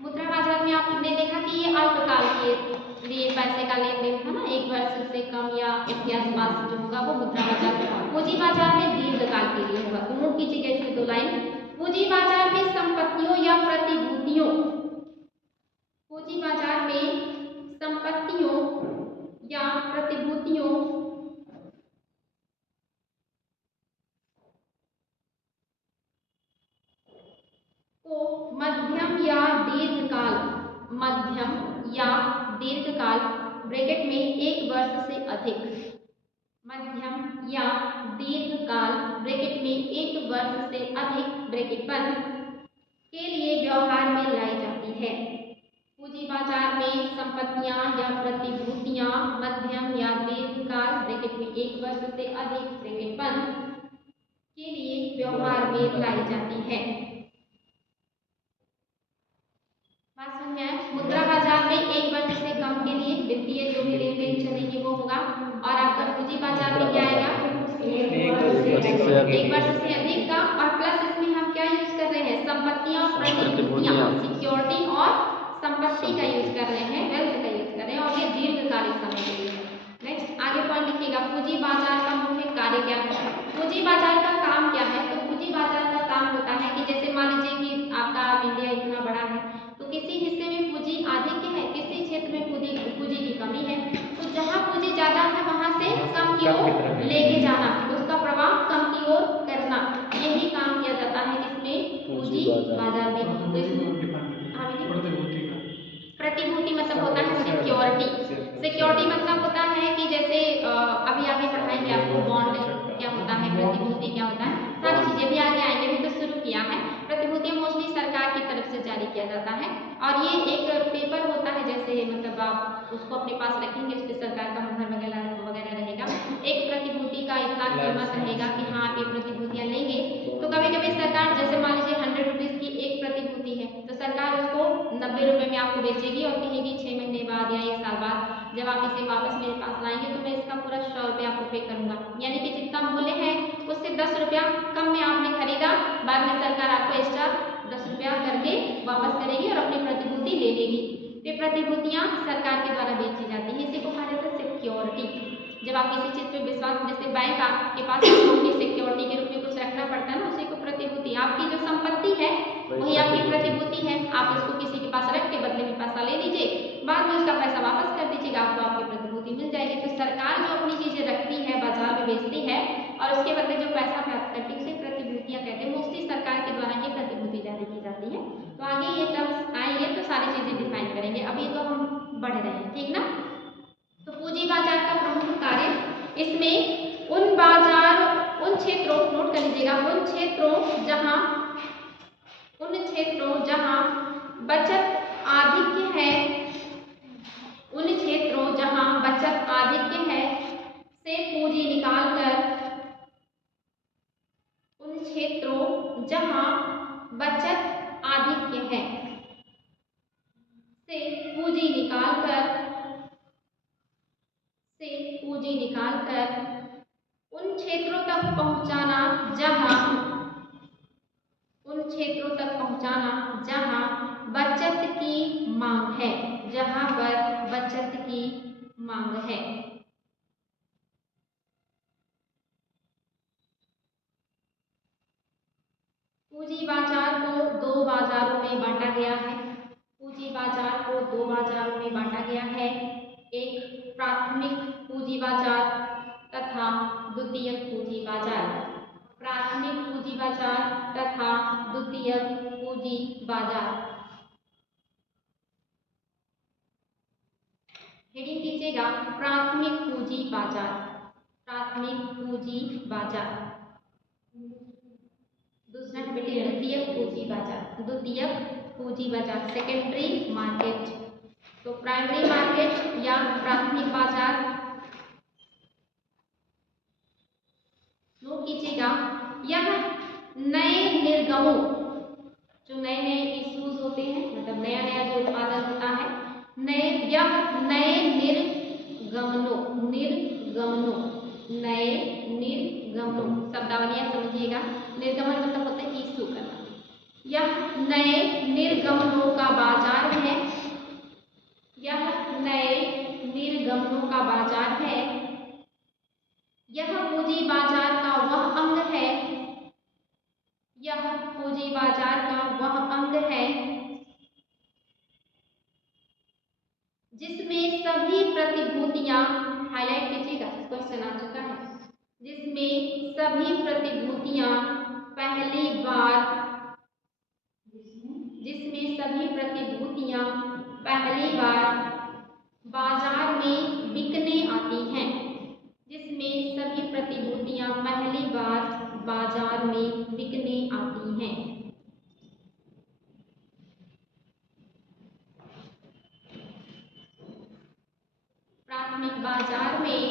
मुद्रा बाजार में आपने देखा कि ये अल्पकाल के लिए पैसे का लेन देन था ना, 1 वर्ष से कम या इसके आसपास जो होगा वो मुद्रा बाजार में। पूंजी बाजार में दीर्घकाल के लिए होगा। तो नोट कीजिएगा इसमें 2 लाइन। पूंजी बाजार में संपत्तियों या प्रतिभूतियों, पूंजी बाजार में संपत्तियों या प्रतिभूतियों को मध्यम या दीर्घकाल, मध्यम या दीर्घकाल ब्रैकेट में 1 वर्ष से अधिक, मध्यम या दीर्घकाल ब्रैकेट में 1 वर्ष से अधिक ब्रैकेट बंद के लिए व्यवहार में लाई जाती है। पूंजी बाजार में संपत्तियां या प्रतिभूतियां मध्यम या दीर्घकाल ब्रैकेट में 1 वर्ष से अधिक ब्रैकेट बंद के लिए व्यवहार में लाई जाती है। बात समझ में आया? मुद्रा बाजार में 1 वर्ष से कम के लिए वित्तीय जो भी लेन देन चलेगी वो होगा, और आपका पूंजी बाजार में क्या आएगा? 1 वर्ष से अधिक का, और प्लस इसमें हम क्या यूज कर रहे हैं? संपत्तियां और प्रतिभूतियां, सिक्योरिटी और संपत्ति का यूज कर रहे हैं, वेल्थ का यूज कर रहे हैं, और ये दीर्घकालिक समय के लिए है। नेक्स्ट आगे पॉइंट लिखिएगा, पूंजी बाजार का मुख्य कार्य क्या है? पूंजी बाजार का काम क्या है? तो पूंजी बाजार का काम होता है कि जैसे मान लीजिए कि आपका इंडिया इतना बड़ा है, तो किसी हिस्से में पूंजी आधिक्य है, किसी क्षेत्र में पूंजी की कमी है, तो जहाँ पूंजी ज्यादा है वहां से कम की ओर लेके जाना, उसका प्रवाह कम की ओर करना, यही काम किया जाता है किसमें? पूंजी बाजार में। प्रतिभूति मतलब होता है सिक्योरिटी। सिक्योरिटी मतलब होता है कि जैसे अभी आगे पढ़ाएंगे आपको बॉन्ड क्या होता है, प्रतिभूति क्या होता है, सारी चीजें भी आगे आएंगे, भी तो शुरू किया है। प्रतिभूतियां मोस्टली सरकार की तरफ से जारी किया जाता है, और ये एक पेपर होता है, जैसे मतलब आप उसको अपने पास रखेंगे, उस पर सरकार का मुहर वगैरह रहेगा। एक प्रतिभूति का इतना कीमत रहेगा कि हाँ आप ये प्रतिभूतियां लेंगे, तो कभी कभी सरकार जैसे मान लीजिए 100 रुपीज की एक प्रतिभूति है, तो सरकार उसको 90 रुपए में आपको बेचेगी और कहेगी 6 महीने बाद या 1 साल बाद जब आप इसे वापस मेरे पास लाएंगे तो मैं इसका पूरा 100 रुपया आपको पे करूंगा। यानी कि जितना मूल्य है उससे 10 रुपया कम में आपने खरीदा, बाद में सरकार आपको एक्स्ट्रा 10 रुपया करके वापस करेगी और अपनी प्रतिभूति ले लेगी। ये प्रतिभूतियां सरकार के द्वारा बेची जाती हैं, इसी को कहा जाता है सिक्योरिटी। जब आप किसी चीज पे विश्वास, जैसे बैंक आपके पास अपनी सिक्योरिटी के रूप में कुछ रखना पड़ता है ना, उसी को प्रतिभूति, आपकी जो संपत्ति है वही आपकी प्रतिभूति है। आप उसको किसी के पास रख के बदले में पैसा ले लीजिए, बाद में उसका पैसा वापस कर दीजिएगा, आपको आपकी प्रतिभूति मिल जाएगी। तो सरकार जो अपनी चीजें रखती है, बाजार में बेचती है और उसके बदले जो पैसा प्राप्त करती है उसे प्रतिभूतियां कहते हैं। मोस्टली सरकार के द्वारा ही प्रतिभूति जारी की जाती है। तो आगे ये टर्म्स आएंगे तो सारी चीजें डिफाइन करेंगे, अभी तो हम बढ़ रहे हैं, ठीक ना। तो पूंजी बाजार का प्रमुख कार्य, इसमें उन बाजार, उन क्षेत्रों, नोट कर लीजिएगा, उन क्षेत्रों जहां बचत आधिक्य है, उन क्षेत्रों जहां बचत आधिक्य है से पूंजी निकालकर, उन क्षेत्रों जहां बचत आधिक्य है पूंजी निकालकर उन क्षेत्रों तक पहुंचाना जहां बचत की मांग है, जहां पर बचत की मांग है। पूंजी बाजार को दो बाजारों में बांटा गया है। एक प्राथमिक पूंजी बाजार तथा द्वितीयक पूंजी बाजार। हेडिंग कीजिएगा प्राथमिक पूंजी बाजार। दूसरा द्वितीयक पूंजी बाजार सेकेंडरी मार्केट। तो प्राइमरी मार्केट या प्राथमिक बाजार। नोट कीजिएगा, यह नए निर्गमों, जो नए इश्यूज होते हैं, मतलब नया जो उत्पादन होता है, नए निर्गमनों, शब्दावलियां समझिएगा। निर्गमन मतलब होता है इश्यू करना। यह नए निर्गमनों का बाजार है। यह पूंजी बाजार का वह अंग है जिसमें सभी प्रतिभूतियां, हाईलाइट कीजिएगा, क्वेश्चन आ चुका है, जिसमें सभी प्रतिभूतियां पहली बार बाजार में बिकने आती हैं। प्राथमिक बाजार में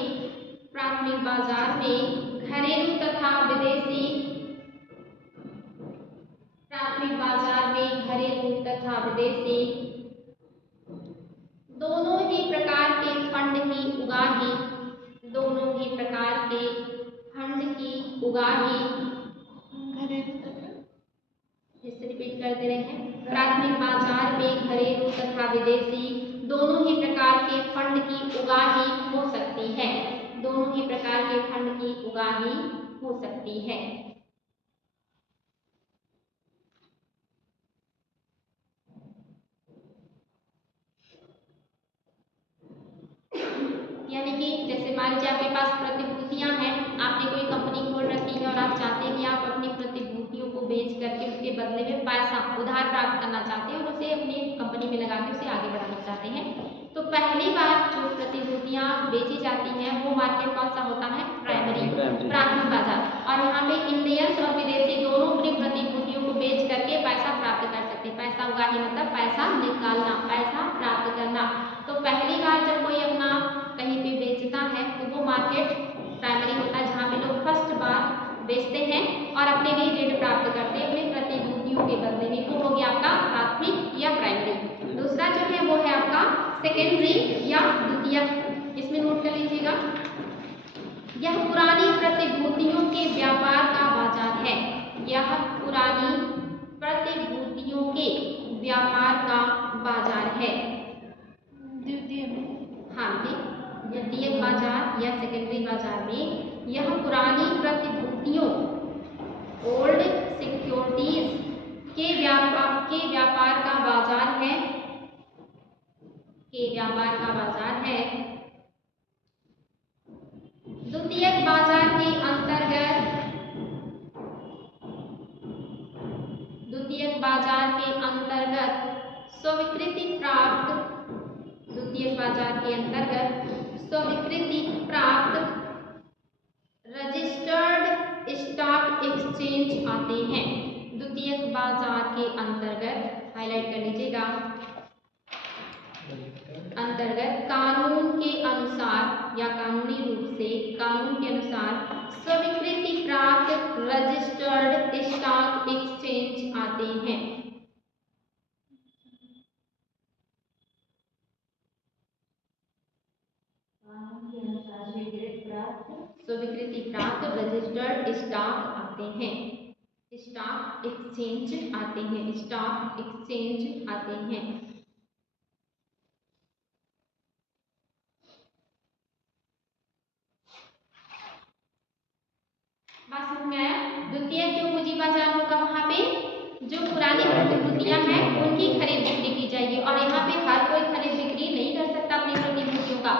घरेलू तथा विदेशी दोनों ही प्रकार के फंड की उगाही रिपीट कर दे रहे हैं। प्राथमिक बाजार में घरेलू तथा विदेशी दोनों ही प्रकार के फंड की उगाही हो सकती है। यानी कि जैसे मान लीजिए आपके पास प्रतिभूतियां हैं, आपने कोई कंपनी खोल रखी है और आप चाहते हैं कि आप अपनी प्रतिभूतियों को बेच करके उसके बदले में पैसा उधार प्राप्त करना चाहते हैं और उसे अपनी कंपनी में लगा के उसे आगे बढ़ाना चाहते हैं। तो पहली बार जो प्रतिभूतियां बेची जाती हैं वो मार्केट कौन सा होता है? प्राथमिक बाजार। और यहाँ पे इंडियंस और विदेशी दोनों अपनी प्रतिभूतियों को बेच करके पैसा प्राप्त कर सकते हैं। पैसा उगाही मतलब पैसा निकालना, पैसा प्राप्त करना। तो पहली बार जब कोई अपना कहीं पे बेचता है तो वो मार्केट प्राइमरी होता है, जहाँ पे लोग फर्स्ट बार बेचते हैं और अपने लिए ऋण प्राप्त करते हैं अपने प्रतिभूतियों के बदले में। वो हो गया आपका प्राथमिक या प्राइमरी। दूसरा जो है वो है आपका सेकेंडरी या द्वितीयक। इसमें नोट कर लीजिएगा, यह पुरानी प्रतिभूतियों के व्यापार का बाजार है। द्वितीयक बाजार या सेकेंडरी बाजार में यह पुरानी प्रतिभूतियों, ओल्ड सिक्योरिटीज के व्यापार का बाजार है। द्वितीयक बाजार के अंतर्गत स्वीकृति प्राप्त रजिस्टर्ड स्टॉक एक्सचेंज आते हैं। द्वितीयक बाजार के अंतर्गत, हाईलाइट कर लीजिएगा, कानून के अनुसार या कानूनी रूप से कानून के अनुसार स्वीकृति प्राप्त रजिस्टर्ड स्टॉक एक्सचेंज आते हैं। स्वीकृति प्राप्त रजिस्टर्ड स्टॉक आते हैं, स्टॉक एक्सचेंज आते हैं, स्टॉक एक्सचेंज आते हैं। बात समझ में आया? द्वितीय जो पूंजी बाजार होगा वहाँ पे जो पुरानी प्रतिभूतियां हैं उनकी खरीद बिक्री की जाएगी और यहाँ पे हर कोई खरीद बिक्री नहीं कर सकता अपनी प्रतिभूतियों का,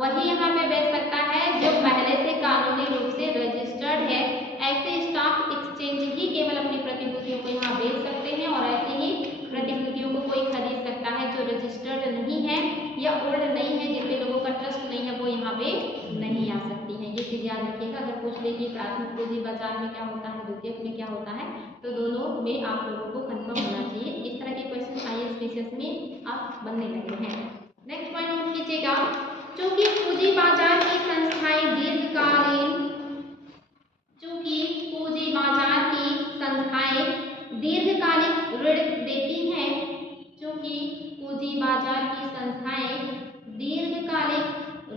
वही यहाँ पे बेच सकता है जो पहले से कानूनी रूप से रजिस्टर्ड है। ऐसे स्टॉक एक्सचेंज ही केवल अपनी प्रतिभूतियों को यहाँ बेच सकते हैं और ऐसे ही प्रतिभूतियों को कोई खरीद सकता है जो रजिस्टर्ड नहीं है या ओल्ड नहीं है, जितने लोगों का ट्रस्ट नहीं है वो यहाँ पे नहीं आ सकती है। ये चीज याद रखिएगा। अगर पूछ ले कि प्राथमिक पूंजी बाजार में क्या होता है, द्वितीयक में क्या होता है, तो दोनों में आप लोगों को कंफर्म होना चाहिए। इस तरह के क्वेश्चन आईएएस पीसीएस में आप बनने लगे हैं। नेक्स्ट पॉइंट नोट कीजिएगा, चूंकि पूंजी बाजार की संस्थाएं दीर्घकालीन, चूंकि पूंजी बाजार की संस्थाएं दीर्घकालिक ऋण देती हैं, चूंकि पूंजी बाजार की संस्थाएं दीर्घकालिक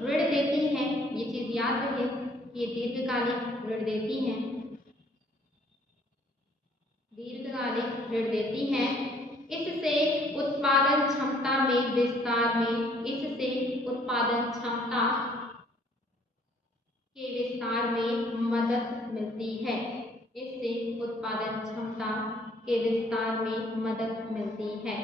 ऋण देती हैं, ये चीज याद रहे कि ये दीर्घकालिक ऋण देती हैं, दीर्घकालिक ऋण देती हैं, इससे उत्पादन क्षमता में विस्तार में, इससे उत्पादन क्षमता के विस्तार में मदद मिलती है, इससे उत्पादन क्षमता के विस्तार में मदद मिलती है।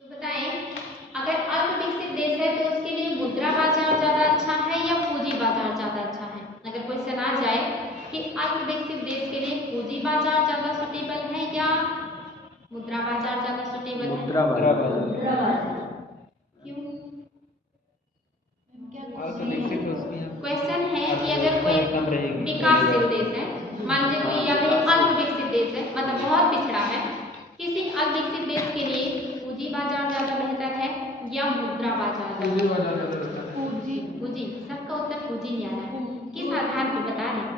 तो बताएं, अगर अल्प विकसित देश है तो उसके लिए मुद्रा बाजार ज्यादा अच्छा है या पूंजी बाजार ज्यादा अच्छा है? अगर क्वेश्चन आ जाए कि अल्प विकसित देश के लिए पूंजी बाजार ज्यादा सुटेबल है या मुद्रा बाजार ज्यादा सुटेबल है? मुद्रा बाजार। क्यों? क्वेश्चन है कि अगर कोई विकासशील देश है, मान लीजिए कोई या फिर अल्प विकसित देश है, मतलब बहुत पिछड़ा है, किसी अल्प विकसित देश के लिए पूंजी बाजार ज्यादा बेहतर है या मुद्रा बाजार? पूंजी। पूंजी, सबका उत्तर पूंजी ही आ रहा है। किस आधार पर बता रहे हैं?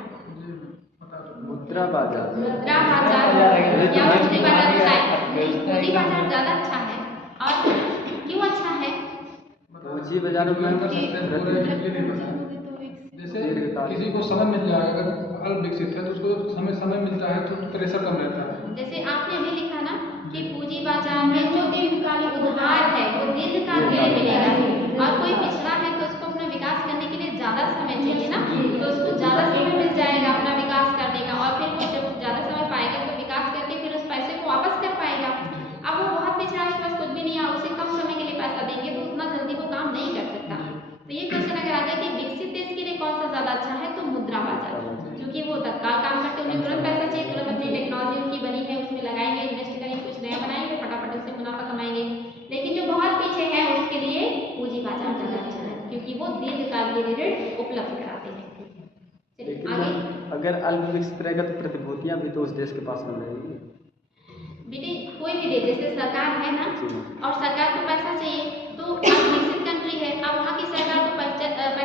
मुद्रा बाजार। मुद्रा बाजार या पूंजी बाजार बताएं। पूंजी बाजार ज्यादा अच्छा है और क्यों अच्छा है? पूंजी बाजार में जैसे किसी को समय मिल जाएगा, अगर अल्प विकसित है तो उसको समय मिलता है तो प्रेशर कम रहता है। जैसे आपने अभी लिखा ना कि पूंजी बाजार में जो दीर्घकालिक उधार है वो दीर्घकाल के लिए मिलेगा और कोई पिछड़ा है तो उसको अपना विकास करने के लिए ज्यादा समय चाहिए ना, तो उसको ज्यादा समय मिल जाएगा अपना विकास करने का और फिर वो जब ज्यादा समय पाएगा तो विकास करके फिर उस पैसे को वापस कर पाएगा। अब वो बहुत पिछड़ा है, उसके पास कुछ भी नहीं है, उसे कम समय के लिए पैसा देंगे तो उतना जल्दी वो काम नहीं कर सकता। तो ये क्वेश्चन अगर आ जाए कि विकसित देश के लिए कौन सा ज्यादा अच्छा है, तो मुद्रा बाजार, क्योंकि वो तत्काल काम करते, उन्हें तुरंत पैसा चाहिए, तुरंत अपनी टेक्नोलॉजी उनकी बनी है उसमें लगाएंगे, इन्वेस्ट करेंगे, कुछ नया बनाएंगे, फटाफट उससे मुनाफा कमाएंगे। लेकिन जो बहुत पीछे है उसके लिए पूंजी बाजार ज्यादा अच्छा है क्योंकि वो दीर्घकाल के लिए ऋण उपलब्ध कराते हैं। चलिए आगे। अगर अल्प विकसित रहेगा तो प्रतिभूतियां भी तो उस देश के पास में रहेगी। बेटे कोई भी देश, जैसे सरकार है ना और सरकार को पैसा चाहिए तो विकसित कंट्री है, अब वहाँ की सरकार को पैसा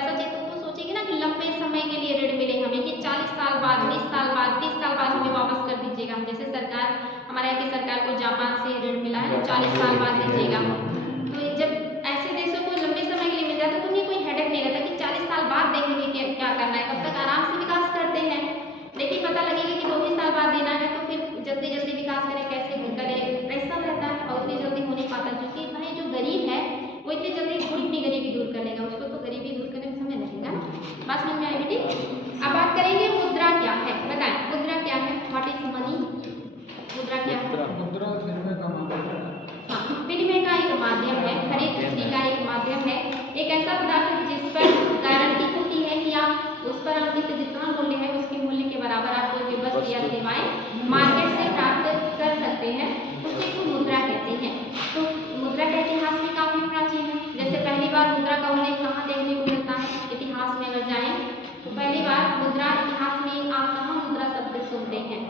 चाहिए तो सोचेगी ना कि लंबे समय के लिए ऋण मिले हमें, कि 40 साल बाद, 20 साल बाद, 30 साल बाद हमें वापस कर दीजिएगा। जैसे सरकार, हमारे यहाँ की सरकार को जापान से ऋण मिला है, 40 साल बाद दीजिएगा। तो जब ऐसे देशों को लंबे समय के लिए मिल जाता है तो उन्हें कोई हेडेक नहीं रहता कि 40 साल बाद देखेंगे कि क्या करना है, तब तक आराम से विकास करते हैं। लेकिन पता लगेगा कि 2-3 साल बाद देना है तो फिर जल्दी जल्दी विकास करें, कैसे करें, ऐसा रहता है और इतनी जल्दी हो नहीं पाता, क्योंकि भाई जो गरीब है वो इतनी जल्दी थोड़ी अपनी गरीबी दूर कर लेगा, उसको तो गरीबी दूर करने में समय लगेगा। बात समझ में आई बेटी? अब बात करेंगे मुद्रा क्या है, बताएं मुद्रा क्या है? What is money? मुद्रा क्या है? मुद्रा विनिमय का माध्यम है। हाँ, विनिमय का एक माध्यम है, खरीद बिक्री का एक माध्यम है, एक ऐसा पदार्थ है जिस पर गारंटी होती है कि आप उस पर अंकित जितना मूल्य है उसके मूल्य के बराबर आप कोई भी वस्तु या सेवाएं मार्केट से प्राप्त कर सकते हैं, उसे को मुद्रा कहते हैं। तो मुद्रा का इतिहास भी काफी प्राचीन है। जैसे पहली बार मुद्रा का उल्लेख कहाँ देखने को मिलता है इतिहास में अगर जाएं तो पहली बार मुद्रा इतिहास में आप कहाँ मुद्रा शब्द सुनते हैं?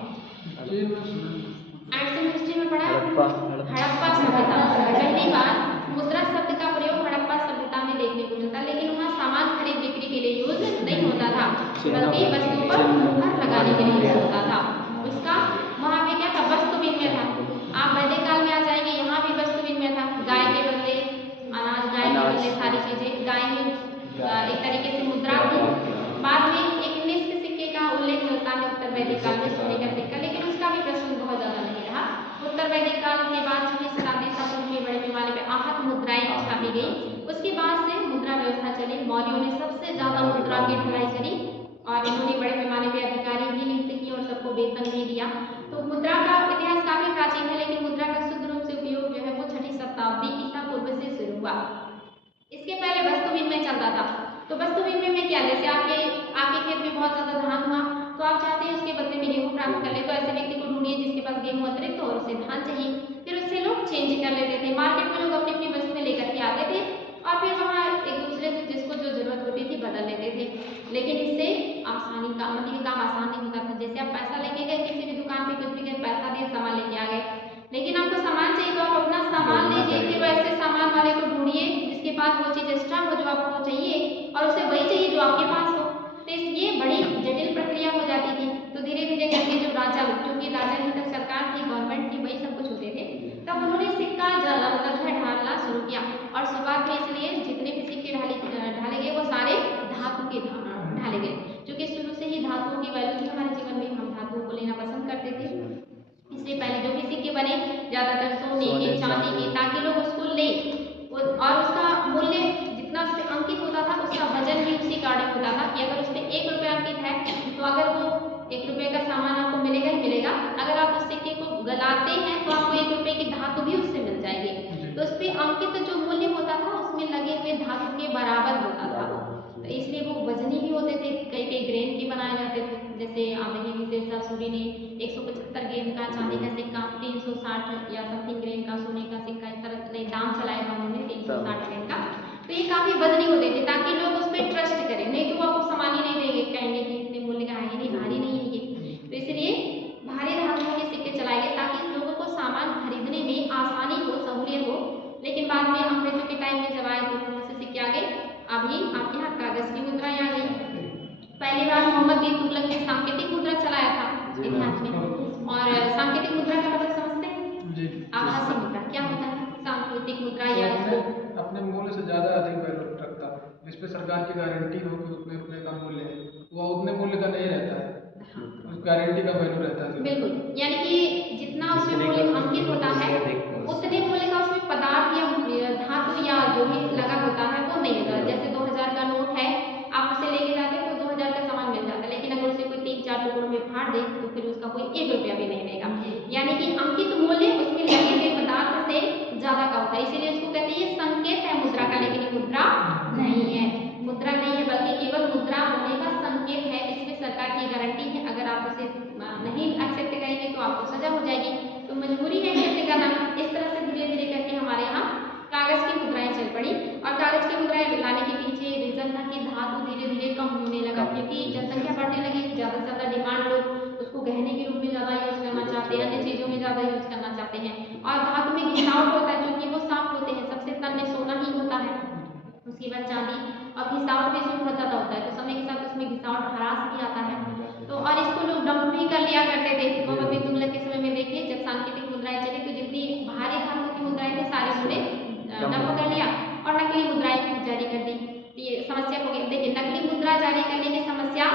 एंशिएंट हिस्ट्री में पढ़ा है, हड़प्पा सभ्यता। पहली बार मुद्रा शब्द का प्रयोग हड़प्पा सभ्यता में देखने को मिलता है, लेकिन वहाँ सामान खरीद बिक्री के लिए यूज नहीं होता था, बल्कि वस्तुओं वैदिक काल में सोने का सिक्का, लेकिन उसका भी प्रचलन बहुत ज़्यादा नहीं रहा। उत्तर वैदिक काल के बाद 6वीं शताब्दी तक में बड़े पैमाने पर आहत मुद्राएं छापी गई। उसके बाद से मुद्रा व्यवस्था चली। मौर्यों ने सबसे ज़्यादा मुद्रा की ढलाई करी और इन्होंने बड़े पैमाने पर अधिकारी भी नियुक्त किए और सबको वेतन भी दिया। तो मुद्रा का इतिहास काफ़ी प्राचीन है, लेकिन मुद्रा का शुद्ध रूप से उपयोग जो है वो 6वीं शताब्दी ईसा पूर्व से शुरू हुआ। इसके पहले वस्तु विनिमय चलता था। तो वस्तु विनिमय में क्या, जैसे आपके खेत में बहुत ज़्यादा धान हुआ तो आप चाहते हैं उसके बदले में गेहूँ प्राप्त कर ले, तो ऐसे व्यक्ति को ढूंढिए जिसके पास गेहूँ अतिरिक्त हो और उसे धान चाहिए, फिर उससे लोग चेंज कर लेते थे। मार्केट में लोग अपनी अपनी वस्तुएं लेकर के आते थे और फिर वहाँ एक दूसरे से जिसको जो जरूरत होती थी बदल लेते थे। लेकिन इससे आसानी का मतलब काम आसान नहीं होता था। जैसे आप पैसा लेके गए किसी भी दुकान पे, कुछ भी गए, पैसा दिए, सामान लेके आ गए, लेकिन आपको सामान चाहिए तो आप अपना सामान लीजिए, फिर वैसे सामान वाले को ढूंढिए जिसके पास वो चीज़ एक्स्ट्रा हो जो आपको चाहिए और उसे वही चाहिए जो आपके पास हो। तो ये बड़ी जटिल प्रक्रिया हो जाती थी। तो धीरे धीरे करके जो राजा लोग, क्योंकि राजा ही तक सरकार थी, गवर्नमेंट थी, वही सब कुछ होते थे, तब उन्होंने सिक्का मतलब जो है ढालना शुरू किया। और शुरुआत में इसलिए जितने भी सिक्के ढाले गए वो सारे धातु के ढाले गए, क्योंकि शुरू से ही धातुओं की वैल्यू थी हमारे जीवन में, हम धातुओं को लेना पसंद करते थे। इसलिए पहले जो भी सिक्के बने ज़्यादातर सोने के, चांदी के, ताकि लोग उसको लें और उसका मूल्य जितना उस पर अंकित होता था उसका वजन भी उसी कारण होता था कि अगर उस पर 1 रुपया अंकित है तो अगर वो 1 रुपये का सामान आपको मिलेगा ही मिलेगा। अगर आप उस सिक्के को गलाते हैं तो आपको 1 रुपये की धातु भी उससे मिल जाएगी। तो उस पर अंकित जो मूल्य होता था उसमें लगे हुए धातु के बराबर होता था वो, तो इसलिए वो वजनी भी होते थे। कई कई ग्रेन के बनाए जाते थे, जैसे आप देखेंगे शेरशाह सूरी ने 175 ग्रेन का चांदी का सिक्का, 360 या समथिंग ग्रेन का सोने का सिक्का, इस तरह से दाम चलाया था उन्होंने 360 ग्रेन का। तो ये काफ़ी वजनी होते थे ताकि लोग उस पर ट्रस्ट करें, नहीं तो वो आपको सामान ही नहीं देंगे, कहेंगे कि इतने मूल्य का है ही नहीं, भारी नहीं है ये। तो इसलिए भारी धातुओं के सिक्के चलाए गए ताकि लोगों को सामान खरीदने में आसानी हो, सहूलियत हो। लेकिन बाद में अंग्रेजों के टाइम में जब आए तो कौन से सिक्के आ गए, अभी आपके यहाँ कागज की मुद्राएं आ गई। पहली बार मोहम्मद बिन तुगलक ने सांकेतिक मुद्रा चलाया था इतिहास में। और सांकेतिक मुद्रा का मतलब समझते हैं, आभासी मुद्रा क्या होता है? सांकेतिक मुद्रा या अपने मूल्य से ज़्यादा अधिक वैल्यू रखता है, जिस पे सरकार की गारंटी हो कि उतने रुपए का मूल्य है, वो उतने मूल्य का नहीं रहता है, उस गारंटी का वैल्यू रहता है। बिल्कुल, यानी कि जितना उसमें मूल्य अंकित होता है उतने मूल्य का उसमें पदार्थ या धातु या जो भी लगा होता है वो नहीं होता। जैसे 2000 का नोट है, आप उसे लेके जाते हैं तो 2000 का सामान मिल जाता है, लेकिन अगर उसे कोई 3-4 टुकड़ों में फाड़ दे तो फिर उसका कोई 1 रुपया भी नहीं देगा। यानी कि अंकित मूल्य उसमें लगे हुए पदार्थ से ज़्यादा का होता है, इसीलिए उसको कहते हैं ये संकेत है मुद्रा का, लेकिन ये मुद्रा नहीं है। मुद्रा नहीं है बल्कि केवल मुद्रा होने का संकेत है। इसमें सरकार की गारंटी है, अगर आप उसे नहीं एक्सेप्ट करेंगे तो आपको सजा हो जाएगी, तो मजबूरी है एक्सेप्ट करना। इस तरह से धीरे धीरे करके हमारे यहाँ कागज की मुद्राएं चल पड़ी। और कागज की मुद्राएं लाने के पीछे रीजन था कि धातु धीरे धीरे कम होने लगा, क्योंकि जनसंख्या बढ़ने लगी, ज़्यादा से ज़्यादा डिमांड, लोग उसको गहने के रूप में ज़्यादा यूज करना चाहते हैं, अन्य चीज़ों में ज़्यादा यूज करना चाहते हैं। और धातु में घिसावट होता है, क्योंकि वो साफ होते हैं, सबसे तन्य सोना ही होता है, उसके बाद चांदी, और घिसावट भी इसमें बहुत ज़्यादा होता है, तो समय के साथ उसमें घिसावट ह्रास भी आता है। तो और इसको लोग डंप भी कर लिया करते थे। मोहम्मद बिन तुगलक के समय में देखिए जब सांकेतिक मुद्राएं चली तो जितनी भारी धातु की मुद्राएं थी सारी उन्होंने डंप कर लिया और नकली मुद्राएं जारी कर दी। तो ये समस्या हो गई। देखिए नकली मुद्रा जारी करने की समस्या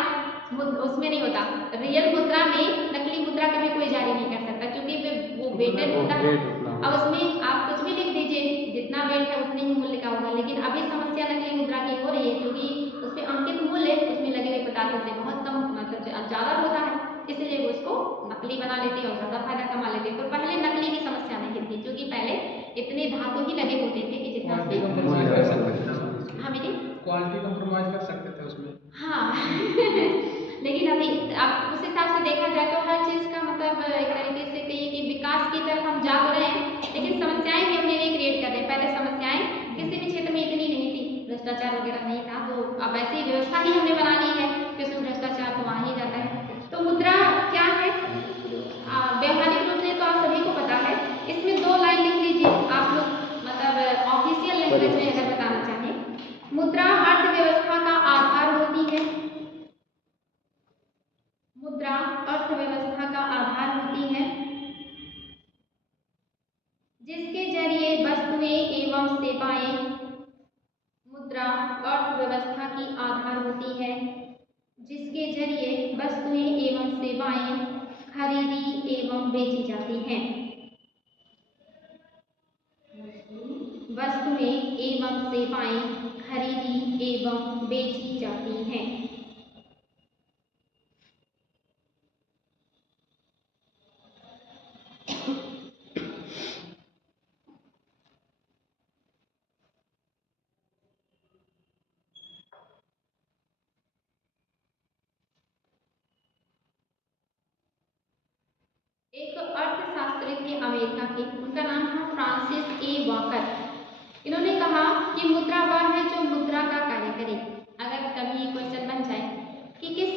उसमें नहीं होता, रियल मुद्रा में नकली मुद्रा कभी कोई जारी नहीं कर सकता, क्योंकि वो वेटेड होता है। अब उसमें आप कुछ भी लिख दीजिए, जितना वेट है उतने ही मूल्य का होगा। लेकिन अभी समस्या नकली मुद्रा की हो रही है, क्योंकि उस पर अंकित मूल्य उसमें लगे हुए पदार्थ से बहुत कम मतलब ज़्यादा होता है, इसलिए वो उसको नकली बना लेते हैं और ज़्यादा फायदा कमा लेते हैं। तो पहले नकली की समस्या नहीं थी, क्योंकि पहले इतने धातु ही लगे होते थे कि जितना क्वालिटी कंप्रोमाइज कर सकते थे। हाँ बेटी, क्वालिटी कंप्रोमाइज कर सकते थे उसमें। हाँ लेकिन अभी आप उस हिसाब से देखा जाए तो हर चीज़ का मतलब एक तरीके से कहिए कि विकास की तरफ हम जा तो रहे हैं, लेकिन समस्याएं भी अपने लिए क्रिएट कर रहे हैं। पहले समस्याएं किसी भी क्षेत्र में इतनी नहीं थी, भ्रष्टाचार वगैरह नहीं था, तो अब ऐसी व्यवस्था ही हमने बना ली है कि उसमें भ्रष्टाचार तो वहाँ ही जाता है। तो मुद्रा क्या है व्यवहारिक रूप से तो आप सभी को पता है। इसमें 2 लाइन लिख लीजिए आप लोग, मतलब ऑफिशियल लैंग्वेज में अगर बताना चाहें। मुद्रा अर्थव्यवस्था का आधार होती है, मुद्रा अर्थव्यवस्था का आधार होती है, जिसके जरिए वस्तुएं एवं सेवाएं, मुद्रा अर्थव्यवस्था की आधार होती है, जिसके जरिए वस्तुएं एवं सेवाएं खरीदी एवं बेची जाती हैं। वस्तुएं एवं सेवाएं खरीदी एवं बेची जाती हैं। एक अर्थशास्त्री थे अमेरिका के, उनका नाम था फ्रांसिस ए वॉकर। इन्होंने कहा कि मुद्रा वह है जो मुद्रा का कार्य करे। अगर कभी क्वेश्चन बन जाए कि किस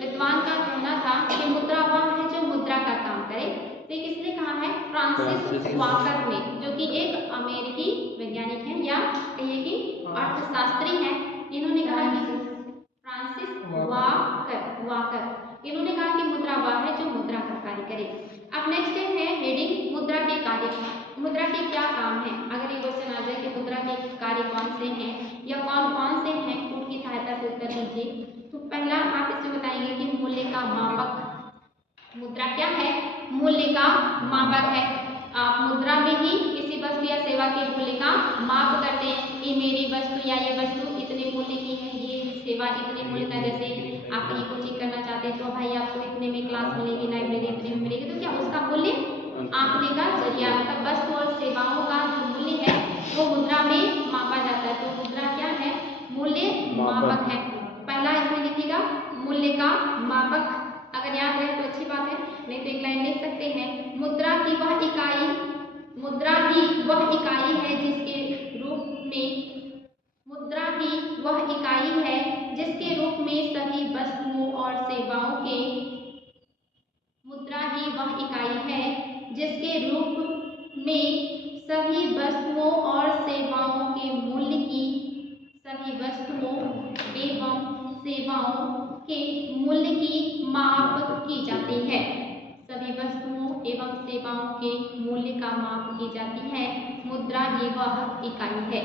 विद्वान का कहना था कि मुद्रा वह है जो मुद्रा का काम करे, तो ये किसने कहा है? फ्रांसिस वॉकर ने, जो कि एक अमेरिकी वैज्ञानिक हैं या कहिए कि अर्थशास्त्री हैं। इन्होंने कहा कि फ्रांसिस वॉकर इन्होंने कहा कि मुद्रा वह है जो मुद्रा का कार्य करे। अब नेक्स्ट है हेडिंग मुद्रा के कार्य। मुद्रा के क्या काम है? अगर ये क्वेश्चन आ जाए कि मुद्रा के कार्य कौन से हैं या कौन कौन से हैं, कोड की सहायता से उत्तर दीजिए। तो पहला आप इसमें बताएंगे कि मूल्य का मापक। मुद्रा क्या है? मूल्य का मापक है। आप मुद्रा में ही किसी वस्तु या सेवा के मूल्य का माप करते हैं कि मेरी वस्तु या ये वस्तु इतने मूल्य की है, ये सेवा इतने मूल्य का। जैसे आप कहीं कोचिंग करना चाहते हैं तो भाई आपको इतने में क्लास मिलेगी, लाइब्रेरी इतने में मिलेगी, तो क्या उसका मूल्य आंकने का जरिया, मतलब वस्तु और सेवाओं का जो मूल्य है वो मुद्रा में मापा जाता है। तो मुद्रा क्या है? मूल्य मापक है। पहला इसमें लिखिएगा मूल्य का मापक। अगर याद रहे तो अच्छी बात है, नहीं तो एक लाइन लिख सकते हैं, मुद्रा ही वह इकाई है जिसके रूप में मुद्रा ही वह इकाई है जिसके रूप में सभी वस्तुओं और सेवाओं के मुद्रा ही वह इकाई है जिसके रूप में सभी वस्तुओं और सेवाओं के मूल्य की सभी वस्तुओं एवं सेवाओं के मूल्य की माप की जाती है। सभी वस्तुओं एवं सेवाओं के मूल्य का माप की जाती है। मुद्रा ही वह इकाई है।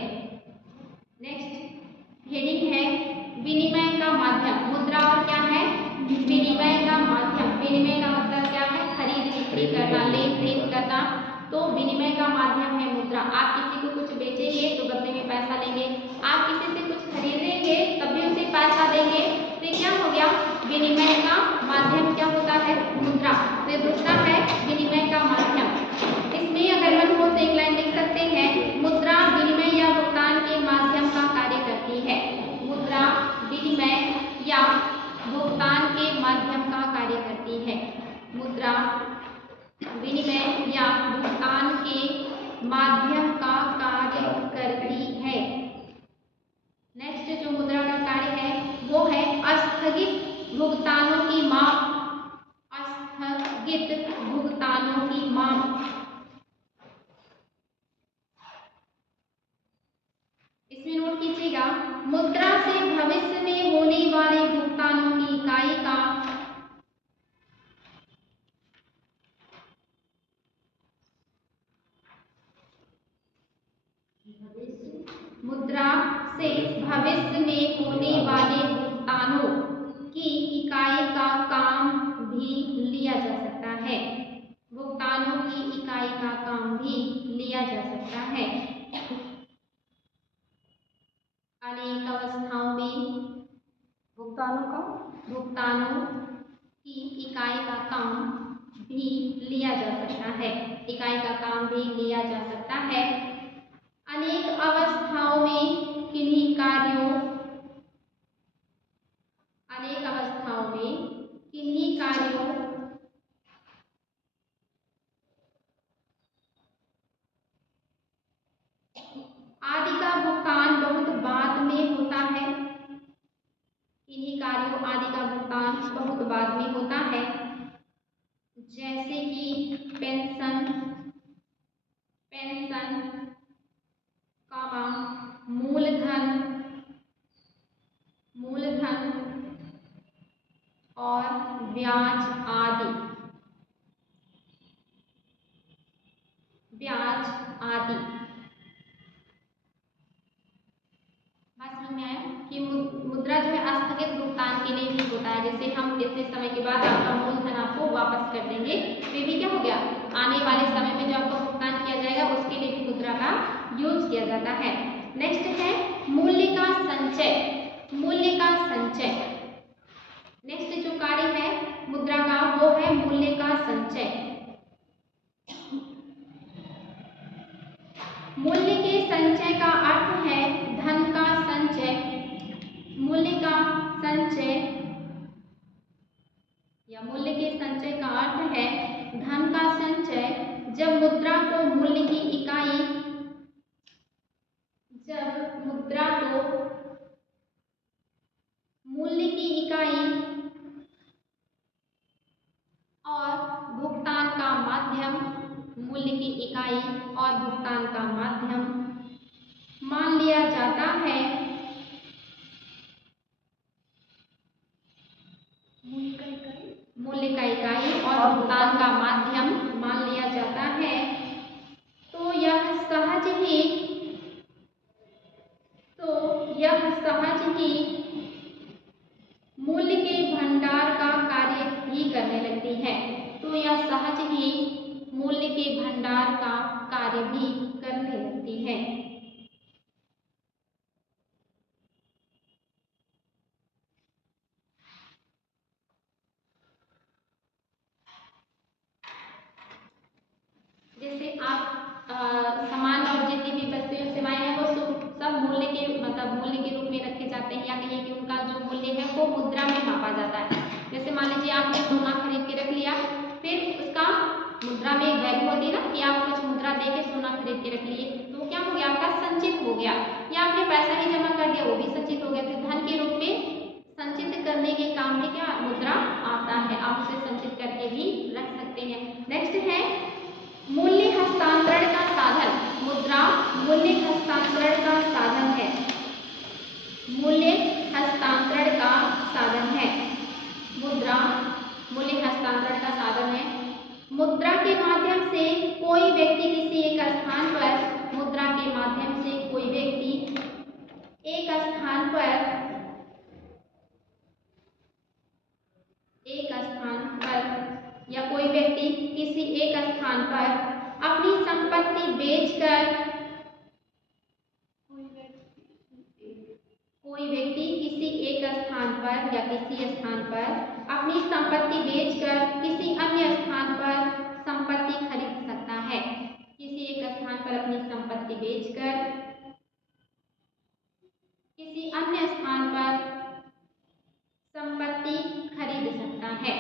नेक्स्ट हेडिंग है विनिमय का माध्यम। मुद्रा और क्या है? विनिमय का माध्यम। विनिमय का मतलब क्या है? खरीद बिक्री करना, लेन देन करना। तो विनिमय का माध्यम है मुद्रा। आप किसी को कुछ बेचेंगे तो बदले में पैसा लेंगे, आप किसी से कुछ खरीदेंगे तब भी उसे पैसा देंगे। तो ये क्या हो गया? विनिमय का माध्यम क्या होता है? मुद्रा। तो दूसरा है विनिमय का माध्यम। इसमें अगर मन हो तो एक लाइन लिख सकते हैं, मुद्रा विनिमय या भुगतान के माध्यम का कार्य करती है। मुद्रा विनिमय या भुगतान के माध्यम का कार्य करती है। मुद्रा विनिमय या भुगतान के माध्यम का कार्य करती है। नेक्स्ट जो मुद्रा का कार्य है वो है अस्थगित भुगतानों की माप। अस्थगित भुगतानों की माप। इसमें नोट कीजिएगा, मुद्रा से भविष्य में होने वाले भुगतानों की इकाई का मुद्रा से भविष्य में होने वाले भुगतानों की इकाई का काम भी लिया जा सकता है। भुगतानों की इकाई का काम भी लिया जा सकता है। अनेक अवस्थाओं में भुगतानों की इकाई का काम भी लिया जा सकता है। इकाई का काम भी लिया जा सकता है। अनेक अवस्थाओं में किन्हीं कार्यों आदि का भुगतान बहुत बाद में होता है। किन्हीं कार्यों आदि का भुगतान बहुत बाद में होता है, जैसे कि पेंशन, मूलधन और ब्याज आदि। बात समझ में आया कि मुद्रा जो है स्थगित भुगतान के लिए भी होता है। जैसे हम इतने समय के बाद आपका मूलधन आपको वापस कर देंगे, तो ये भी क्या हो गया, आने वाले समय में जो आपको भुगतान किया जाएगा उसके लिए भी मुद्रा का यूज किया जाता है। नेक्स्ट है मूल्य का संचय। मूल्य का संचय, नेक्स्ट जो कार्य है मुद्रा का वो है मूल्य का संचय। मूल्य के संचय का अर्थ है धन का संचय। मूल्य का संचय या मूल्य के संचय का अर्थ है धन का संचय। जब मुद्रा को मूल्य की इकाई, जब मुद्रा को मूल्य की इकाई और भुगतान का माध्यम, मूल्य की इकाई और भुगतान का माध्यम मान लिया जाता है, मूल्य का इकाई और भुगतान का माध्यम मान लिया जाता है, तो यह सहज ही मूल्य के भंडार का कार्य भी करने लगती है। तो यह सहज ही मूल्य के भंडार का कार्य भी करने लगती है। जैसे आप सामान और जितनी भी वस्तुएं सेवाएं हैं वो सब मूल्य के मतलब मूल्य के रूप में रखे जाते हैं, या कहिए कि उनका जो मूल्य है वो मुद्रा में मापा जाता है। जैसे मान लीजिए आपने सोना खरीद के रख लिया, फिर उसका मुद्रा में एक वैल्यू होती है ना कि आप कुछ मुद्रा दे के सोना खरीद के रख लिए, तो क्या हो गया, आपका संचित हो गया, या आपने पैसा ही जमा कर दिया वो भी संचित हो गया। तो धन के रूप में संचित करने के काम में क्या मुद्रा आता है, आप उसे संचित करके भी रख सकते हैं। नेक्स्ट है मूल्य हस्तांतरण का साधन। मुद्रा मूल्य हस्तांतरण का साधन है। मूल्य हस्तांतरण का साधन है। मुद्रा मूल्य हस्तांतरण का साधन है। मुद्रा के माध्यम से कोई व्यक्ति किसी एक स्थान पर, मुद्रा के माध्यम से कोई व्यक्ति एक स्थान पर या कोई व्यक्ति किसी एक स्थान पर अपनी संपत्ति बेचकर, कोई व्यक्ति किसी एक स्थान पर या किसी स्थान पर अपनी संपत्ति बेचकर किसी अन्य स्थान पर संपत्ति खरीद सकता है। किसी एक स्थान पर अपनी संपत्ति बेचकर किसी अन्य स्थान पर संपत्ति खरीद सकता है।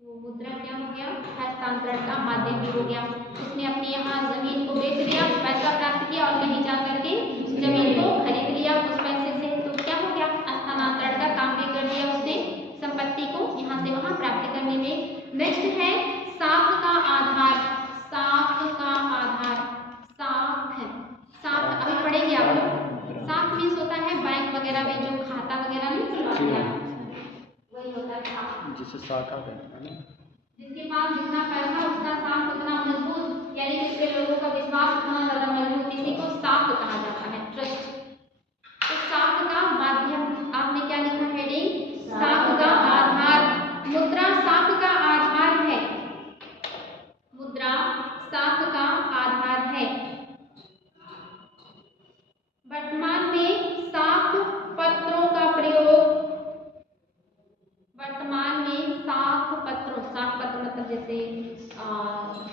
तो मुद्रा क्या हो गया, हस्तांतरण का माध्यम भी हो गया। उसने अपनी यहाँ जमीन को बेच दिया, पैसा प्राप्त किया और कहीं जा करके जमीन को खरीद लिया उस पैसे से, तो क्या हो गया, स्थानांतरण का काम भी कर दिया उसने संपत्ति को यहाँ से वहाँ प्राप्त करने में। नेक्स्ट है साख का आधार। साख का आधार, साख अभी पढ़ेंगे आप लोग। साख मीन्स होता है बैंक वगैरह में जो खाता वगैरह नहीं खुलवाते हैं, वही होता है साख, जिसे शाखा कहते हैं ना। जिसके पास जितना पैसा उतना साख उतना मजबूत, यानी कि उसके लोगों का विश्वास उतना ज्यादा मजबूत, किसी को साख कहा जाता है, ट्रस्ट। तो साख का माध्यम, आपने क्या लिखा हेडिंग, साख का आधार। मुद्रा साख का आधार है। मुद्रा साख का आधार है। वर्तमान में साख पत्रों का प्रयोग, वर्तमान में साख पत्रों, साख पत्र मतलब जैसे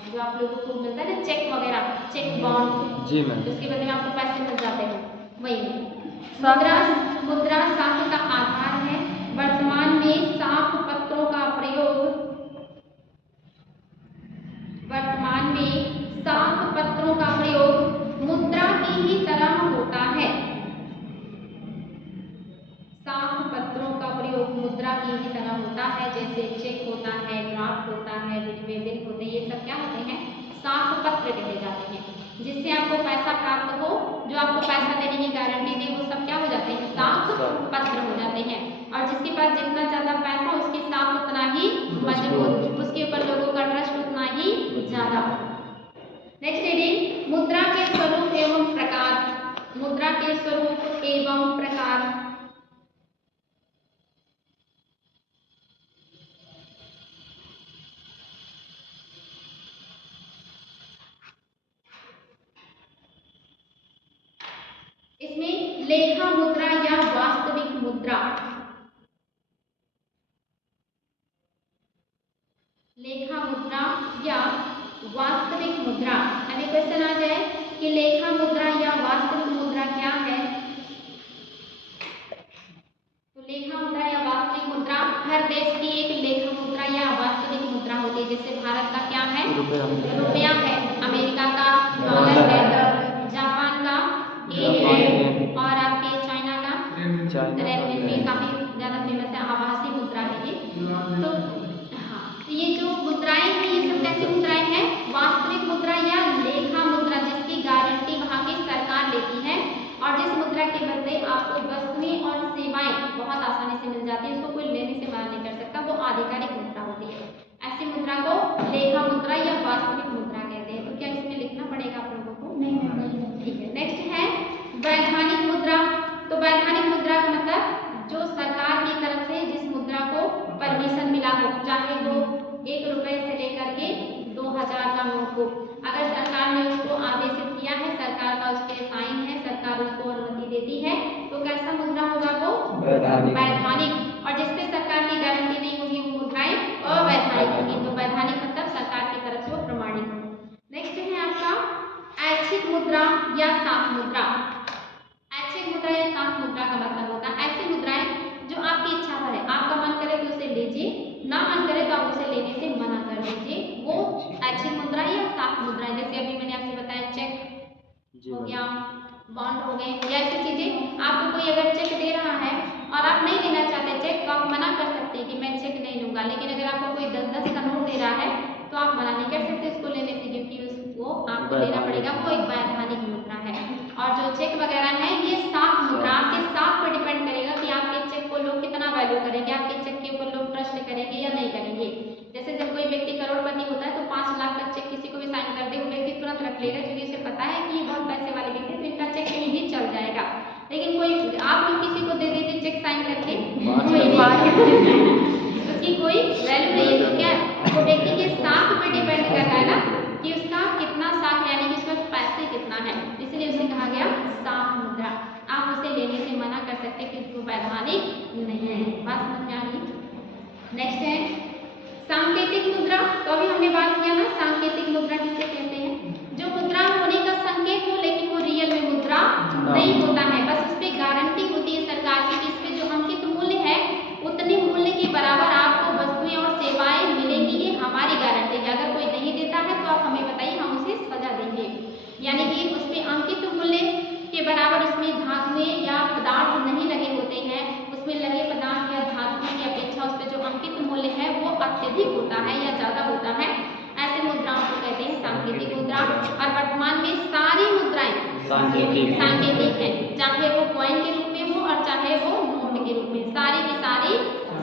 जो आप लोगों को मिलता है ना चेक वगैरह, चेक बॉन्ड, जी मैम, उसके बदले में आपको पैसे मिल जाते हैं, वही मुद्रा साख का आधार है। वर्तमान में साख पत्रों का प्रयोग, वर्तमान में साख पत्रों का प्रयोग मुद्रा की ही तरह होता है। साख पत्रों का प्रयोग मुद्रा की ही तरह होता है, जैसे चेक होता है, ड्राफ्ट होता है, विनिमय बिल होते हैं, ये सब क्या होते हैं, साख पत्र कहे जाते हैं। जिससे आपको पैसा प्राप्त हो, जो आपको पैसा देने की गारंटी दे, वो सब क्या हो जाते हैं, साख पत्र हो जाते हैं। और जिसके पास जितना ज्यादा पैसा, उसकी साख उतना ही मजबूत, उसके ऊपर लोगों का ट्रस्ट उतना ही ज्यादा। नेक्स्ट हेडिंग मुद्रा के स्वरूप एवं प्रकार। मुद्रा के स्वरूप एवं प्रकार। इसमें लेखा मुद्रा या वास्तविक मुद्रा, लेखा मुद्रा या वास्तविक मुद्रा। अभी क्वेश्चन आ जाए कि लेखा मुद्रा या वास्तविक मुद्रा क्या है, तो लेखा मुद्रा या वास्तविक मुद्रा, हर देश की एक लेखा मुद्रा या वास्तविक मुद्रा होती है। जैसे भारत का क्या है, रुपया है, अमेरिका का डॉलर है, जापान का येन है, और आपके चाइना का रेनमिनबी काफी ज्यादा फेमस है, आभासी मुद्रा है ये। तो हाँ, तो ये जो मुद्राएं हैं ये सब कैसी मुद्राएं हैं, वास्तविक मुद्रा या लेखा मुद्रा, जिसकी गारंटी वहाँ की सरकार लेती है और जिस मुद्रा के बदले आपको वस्तुएं और सेवाएं बहुत आसानी से मिल जाती है, उसको कोई लेने से मना नहीं कर सकता, वो आधिकारिक मुद्रा होती है। ऐसी मुद्रा को लेखा मुद्रा या वास्तविक मुद्रा कहते हैं। तो क्या इसमें लिखना पड़ेगा आप लोगों को? नहीं। ठीक है, नेक्स्ट है वैधानिक मुद्रा। तो वैधानिक मुद्रा का मतलब जो सरकार की तरफ से जिस मुद्रा को परमिशन मिला हो, चाहे वो 1 रुपए से लेकर के 2000 का नोट हो, अगर सरकार ने उसको आदेशित किया है, सरकार का उस पर साइन है, सरकार उसको अनुमति देती है, तो कैसा मुद्रा होगा वो? वैधानिक। और जिसपे सरकार की गारंटी नहीं होगी वो मुद्राएं अवैधानिक होगी। तो वैधानिक मतलब सरकार की तरफ से वो प्रमाणित हो। नेक्स्ट है आपका ऐच्छिक मुद्रा या साख मुद्रा। ऐच्छिक मुद्रा या साख मुद्रा का मतलब होता है ऐसी मुद्राएं जो आपकी इच्छा पर है, आपका मन करे तो उसे लीजिए, ना मन करे तो आप उसे लेने से मना कर दीजिए, वो ऐच्छिक मुद्रा या साख मुद्रा है। जैसे अभी मैंने आपसे बताया चेक हो गया, बॉन्ड हो गए, या ऐसी चीजें। आपको कोई अगर चेक दे रहा है और आप नहीं लेना चाहते चेक, तो आप मना कर सकते हैं कि मैं चेक नहीं लूंगा। लेकिन अगर आपको कोई 10-10 का नोट दे रहा है तो आप मना नहीं कर सकते उसको लेने से, क्योंकि उसको आपको लेना पड़ेगा, वो एक वैधानिक मुद्रा है। और जो चेक वगैरह है ये साख मुद्रा, आपके साख पर डिपेंड करेगा कि आपके चेक को लोग कितना वैल्यू करेंगे, आपके चेक के ऊपर लोग ट्रस्ट करेंगे या नहीं करेंगे। जैसे जब कोई व्यक्ति करोड़पति होता है तो 5 लाख का चेक किसी को भी साइन कर दे, वो व्यक्ति तुरंत रख लेगा, क्योंकि उसे पता है कि ये बहुत पैसे वाले व्यक्ति है तो इनका चेक कहीं भी चल जाएगा। लेकिन कोई आप लोग किसी को दे देते चेक साइन करके, उसकी कोई वैल्यू नहीं है। तो क्या वो व्यक्ति के साख पे डिपेंड कर रहा है ना कि उसका कितना साख, यानी कि उसका पैसे कितना है, इसलिए उसे कहा गया साख मुद्रा। आप उसे लेने से मना कर सकते हैं क्योंकि वो वैधानिक नहीं है। बात समझ में आ गई? नेक्स्ट है सांकेतिक मुद्रा। तो अभी हमने बात किया ना सांकेतिक मुद्रा किसे कहते हैं, जो मुद्रा होने का संकेत हो लेकिन वो रियल में मुद्रा नहीं होता है, बस उस पर गारंटी होती है सरकार की कि इस पे जो अंकित मूल्य है उतने मूल्य के बराबर आपको वस्तुएं और सेवाएं मिलेंगी, ये हमारी गारंटी है। अगर कोई नहीं देता है तो आप हमें बताइए, हम उसे सजा देंगे। यानी कि उस पे अंकित मूल्य के बराबर उसमें धातुएं या पदार्थ नहीं लगे होते हैं, उसमें लगे पदार्थ या धातुओं की अपेक्षा उस पर जो अंकित मूल्य है वो अत्यधिक होता है या ज्यादा होता है, ऐसे मुद्राओं को कहते हैं सांकेतिक मुद्रा। और वर्तमान में सारी मुद्राएं सांकेतिक है, चाहे वो कॉइन के रूप में हो और चाहे वो नोट के रूप में, सारी की सारी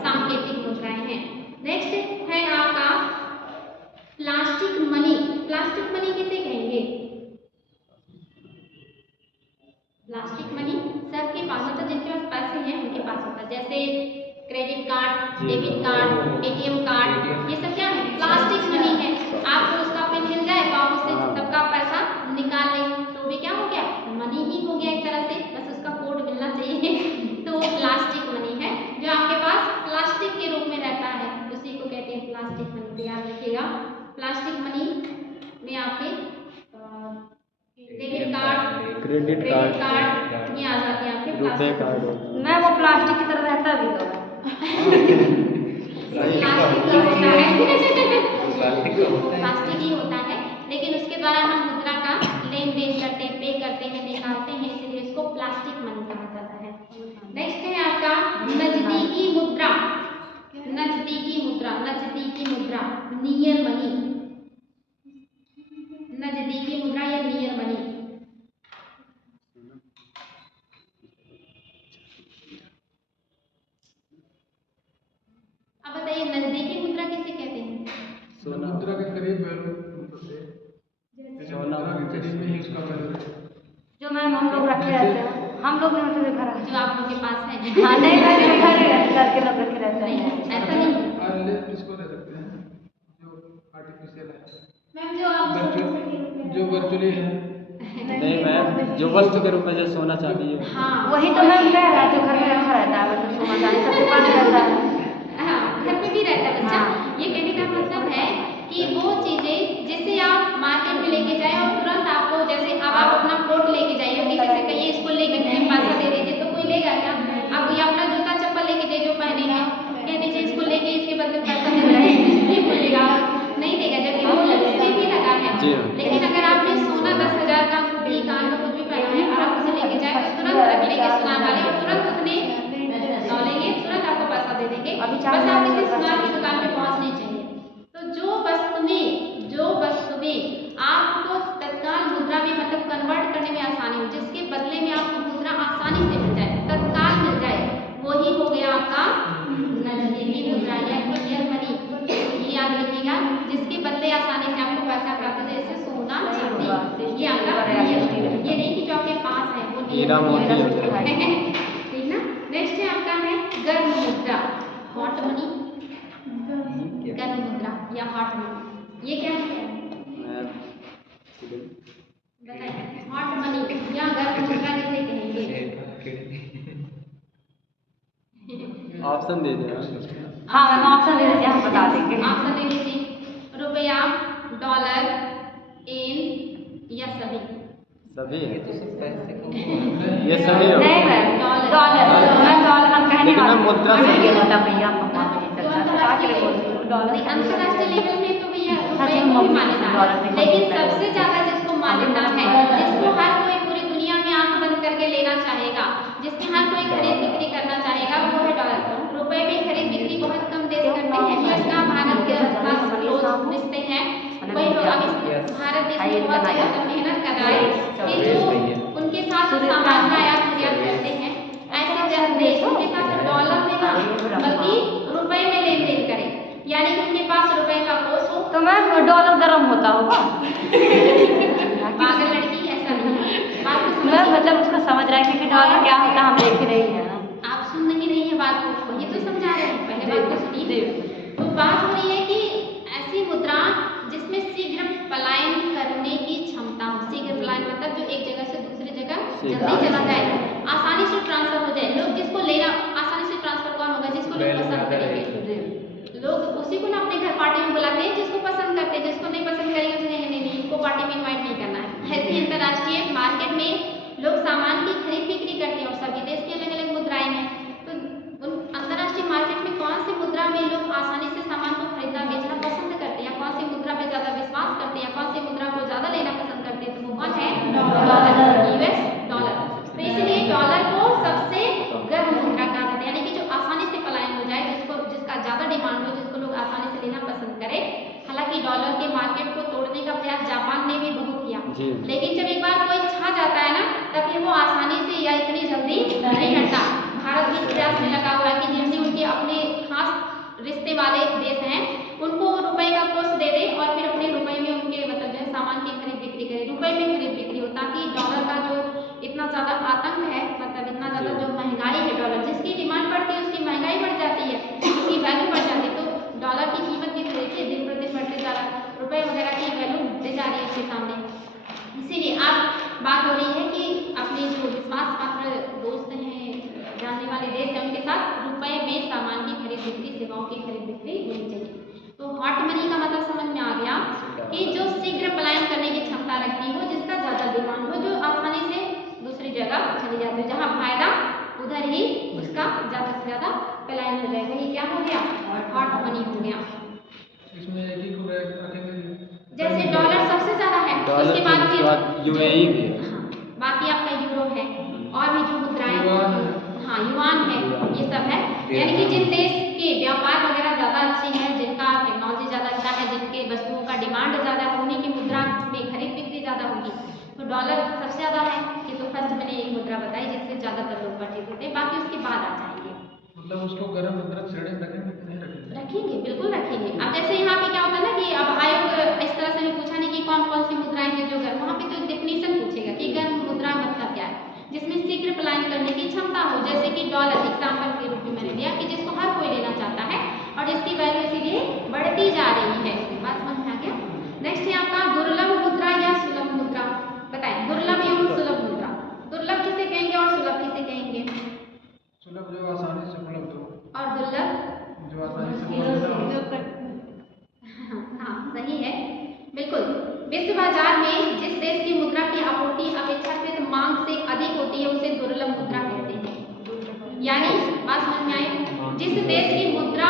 सांकेतिक मुद्राएं हैं। नेक्स्ट है आपका प्लास्टिक मनी। प्लास्टिक मनी किसे कहेंगे? प्लास्टिक मनी सबके पास होता है, जिनके पास पैसे हैं उनके पास होता है। जैसे credit card, debit card, ATM card, ये सब क्या है? प्लास्टिक मनी है। आपको उसका पिन मिल जाए तो आप उससे सबका पैसा निकाल लें, तो भी क्या हो गया? मनी ही हो गया एक तरह से, बस उसका कोड मिलना चाहिए तो वो प्लास्टिक मनी है जो आपके पास प्लास्टिक के रूप में रहता है, उसी को कहते हैं प्लास्टिक मनी। याद रखिएगा, प्लास्टिक मनी में आपके डेबिट कार्ड, क्रेडिट कार्ड ये आ जाते हैं आपके प्लास्टिक कार्ड। मैं वो प्लास्टिक की तरह रहता भी तो है। प्लास्टिक ही होता है, लेकिन उसके द्वारा हम मुद्रा का लेन देन करते हैं, पे करते हैं, निकालते हैं, इसलिए इसको प्लास्टिक मनी कहा जाता है। नेक्स्ट है आपका नजदीकी मुद्रा। नजदीकी मुद्रा, नजदीकी मुद्रा, नियर मनी। नजदीकी मुद्रा या नियर मनी। अब बताइए नजदीकी मुद्रा किसे कहते हैं? मुद्रा के करीब वैल्यू होते हैं, जैसे मुद्रा के करीब में ही उसका वैल्यू है। जो मैम हम लोग रखे रहते हैं हम लोग नहीं होते घर जो आप लोग के पास है? हाँ नहीं घर के लोग रखे रहते नहीं, हैं। ऐसा नहीं। और ले किसको ले सकते हैं जो आर्टिफिशियल है, मैम जो आप जो वर्चुअली है। नहीं मैम, जो वस्तु के रूप में जैसे सोना चांदी है। हाँ वही तो मैम कह रहा है, जो घर में रखा रहता है मतलब सोना चांदी सबके पास रहता है। हाँ, घर में भी रहता है बच्चा। हाँ। ये कहने का मतलब है कि वो चीजें जिसे आप मार्केट में लेके जाए और तुरंत आपको, जैसे अब आप अपना कोट लेके जाइए, किसी से कहिए इसको लेके पैसा दे दीजिए, तो कोई लेगा क्या? आप ये अपना जूता चप्पल लेके जाइए जो पहने हैं, कह दीजिए इसको लेके इसके बदले पैसा दे दीजिए, कोई लेगा? नहीं देगा, जबकि वो उसमें भी लगा है। जी। लेकिन अगर आपने सोना 10,000 का अंगूठी कान का कुछ भी पहना है और आप उसे लेके जाए तो तुरंत रख लेंगे सुनार वाले और तुरंत उतने तौलेंगे, तुरंत आपको पैसा दे देंगे। बस आप किसी सुनार की दुकान पे पहुंचनी चाहिए। तो जो वस्तुएं आपको तत्काल मुद्रा में मतलब कन्वर्ट करने में आसानी हो, जिसके बदले में आपको मुद्रा आसानी से मिल जाए, तत्काल मिल जाए, वही हो गया आपका नजदीकी मुद्रा या रियल मनी। ये याद रखिएगा, जिसके बदले आसानी से आपको पैसा प्राप्त हो, जैसे सोना चांदी, ये आपका ये नहीं कि जो आपके पास है वो हीरा मोती होता है। ठीक ना। नेक्स्ट है आपका है गर्म मुद्रा, हॉट मनी। गर्म मुद्रा या हॉट मनी, ये क्या है बताइए? हॉट मनी या गर्म मुद्रा किसे कहेंगे? ऑप्शन दे दे मैम। हाँ मैम ऑप्शन दे दीजिए, हम बता देंगे। ऑप्शन दे दीजिए। रुपया, डॉलर, येन या सभी? सभी है। नहीं, ये सभी हो। नहीं मैम डॉलर मैम, डॉलर हम कहने लेकिन वाले मैम मुद्रा से ये होता भैया हम बात नहीं तो करते क्या करे बोलते डॉलर नहीं, अंतर्राष्ट्रीय लेवल में तो भैया हाँ, रुपये हम को भी मम्मी मान्यता डॉलर है, से लेकिन मान्यता है। सबसे ज्यादा जिसको मान्यता है, जिसको हर कोई पूरी दुनिया में आंख बंद करके लेना चाहेगा, जिसमें हर कोई खरीद बिक्री करना चाहेगा, वो है डॉलर। रुपए में खरीद बिक्री बहुत कम देश करते हैं, जिसका भारत के साथ क्लोज रिश्ते हैं। वही लोग अब इस भारत देश में बहुत ज्यादा मेहनत कर रहा है कि जो उनके साथ सामान का आयात निर्यात करते हैं, ऐसे देश उनके साथ डॉलर में ना बल्कि रुपए में लेन देन करें, यानी कि उनके पास रुपए का कोष हो। तो मैम डॉलर गर्म होता होगा। पागल लड़की, ऐसा नहीं है। बात को मैम समझिए। मतलब उसको समझ रहा है कि डॉलर क्या होता है, हम देख ही रही है ना। आप सुन नहीं रही है बात को, वही तो समझा रहे हैं, पहले बात तो सुनिए। तो बात हो रही है कि ऐसी मुद्रा जिसमें शीघ्र पलायन करने की क्षमता हो। शीघ्र पलायन मतलब जो एक जगह से दूसरी जगह जल्दी चला जाए, आसानी से ट्रांसफर हो जाए। लोग जिसको लेना आसानी से ट्रांसफर कौन होगा? जिसको लोग पसंद करेंगे। लोग उसी को ना अपने घर पार्टी में बुलाते हैं जिसको पसंद करते हैं, जिसको नहीं पसंद करेंगे उसे नहीं इनको पार्टी में इनवाइट नहीं करना है। ऐसे अंतर्राष्ट्रीय मार्केट में लोग सामान की खरीद बिक्री करते हैं और सभी देश की अलग अलग मुद्राएं हैं। तो उन अंतर्राष्ट्रीय मार्केट में कौन सी मुद्रा में लोग आसानी से सामान को खरीदना बेचना पसंद करते हैं, या कौन सी मुद्रा पे ज्यादा विश्वास करते हैं, या कौन सी मुद्रा को ज्यादा लेना पसंद करते हैं? तो वो कौन है? Dollar, US dollar. तो इसलिए डॉलर को सबसे गर्म मुद्रा कहा जाता है, यानी कि जो आसानी से पलायन हो जाए, जिसका ज्यादा डिमांड हो, जिसको लोग आसानी से लेना पसंद करें। हालांकि डॉलर के मार्केट को तोड़ने का प्रयास जापान ने भी बहुत किया, लेकिन जब एक बार कोई छा जाता है ना, तब फिर वो आसानी से या इतनी जल्दी नहीं हटता। भारत भी इस प्रयास में लगा हुआ है कि जैसे उनके अपने खास रिश्ते वाले देश हैं, उनको रुपए का कोष दे दे और फिर अपने रुपए में उनके मतलब जो है सामान की खरीद बिक्री करे, रुपए में खरीद बिक्री हो, ताकि डॉलर का जो इतना ज्यादा आतंक है, मतलब इतना ज्यादा जो महंगाई है, डॉलर जिसकी डिमांड बढ़ती है उसकी महंगाई बढ़ जाती है, उसकी वैल्यू बढ़ जाती है। तो डॉलर की कीमत भी देखिए दिन प्रतिदिन बढ़ते जा रहा है, रुपए वगैरह की वैल्यू बढ़ते जा रही है उसके सामने। इसीलिए अब बात हो रही है कि अपने जो विश्वास पात्र दोस्त हैं, जानने वाले देश हैं, उनके साथ रुपए में सामान की खरीद बिक्री, सेवाओं की खरीद बिक्री होनी चाहिए। तो हॉट मनी का मतलब समझ में आ गया कि जो शीघ्र पलायन करने की क्षमता रखती हो, जिसका ज्यादा डिमांड हो, जो आसानी से दूसरी जगह चली जाती है, जहाँ फायदा उधर ही उसका ज्यादा से ज्यादा पलायन हो जाएगा। ये क्या हो गया? हॉट मनी हो गया। इसमें एक ही को रखेंगे। जैसे डॉलर सबसे ज्यादा है, उसके बाद फिर यूएई भी है। हाँ, बाकी आपका यूरो है और भी जो मुद्राएं, हाँ युआन है, ये सब है। यानी कि जिन देश के व्यापार वगैरह ज्यादा अच्छे हैं, जिनका टेक्नोलॉजी ज्यादा अच्छा है, जिनके वस्तुओं का डिमांड ज्यादा है, उन्हीं की मुद्रा में खरीद बिक्री ज्यादा होगी। तो डॉलर सबसे ज्यादा है, ये तो फर्स्ट मैंने एक मुद्रा बताई जिससे ज्यादातर लोग परिचित होते हैं, बाकी उसके बाद आ जाएंगे। मतलब उसको गर्म मुद्रा श्रेणी में रखेंगे कि नहीं रखेंगे? रखेंगे, बिल्कुल रखेंगे। अब जैसे यहाँ पे क्या होता है ना कि अब आयोग इस तरह से भी पूछा नहीं कि कौन कौन सी मुद्राएं हैं जो गर्म, वहाँ पे तो डेफिनेशन पूछेगा कि गर्म मुद्रा मतलब क्या है, जिसमें शीघ्र पलायन बिल्कुल। विश्व बाजार में जिस देश की मुद्रा की आपूर्ति अपेक्षाकृत मांग से अधिक होती है उसे दुर्लभ मुद्रा कहते हैं। यानी बात समझ में आई, जिस देश की मुद्रा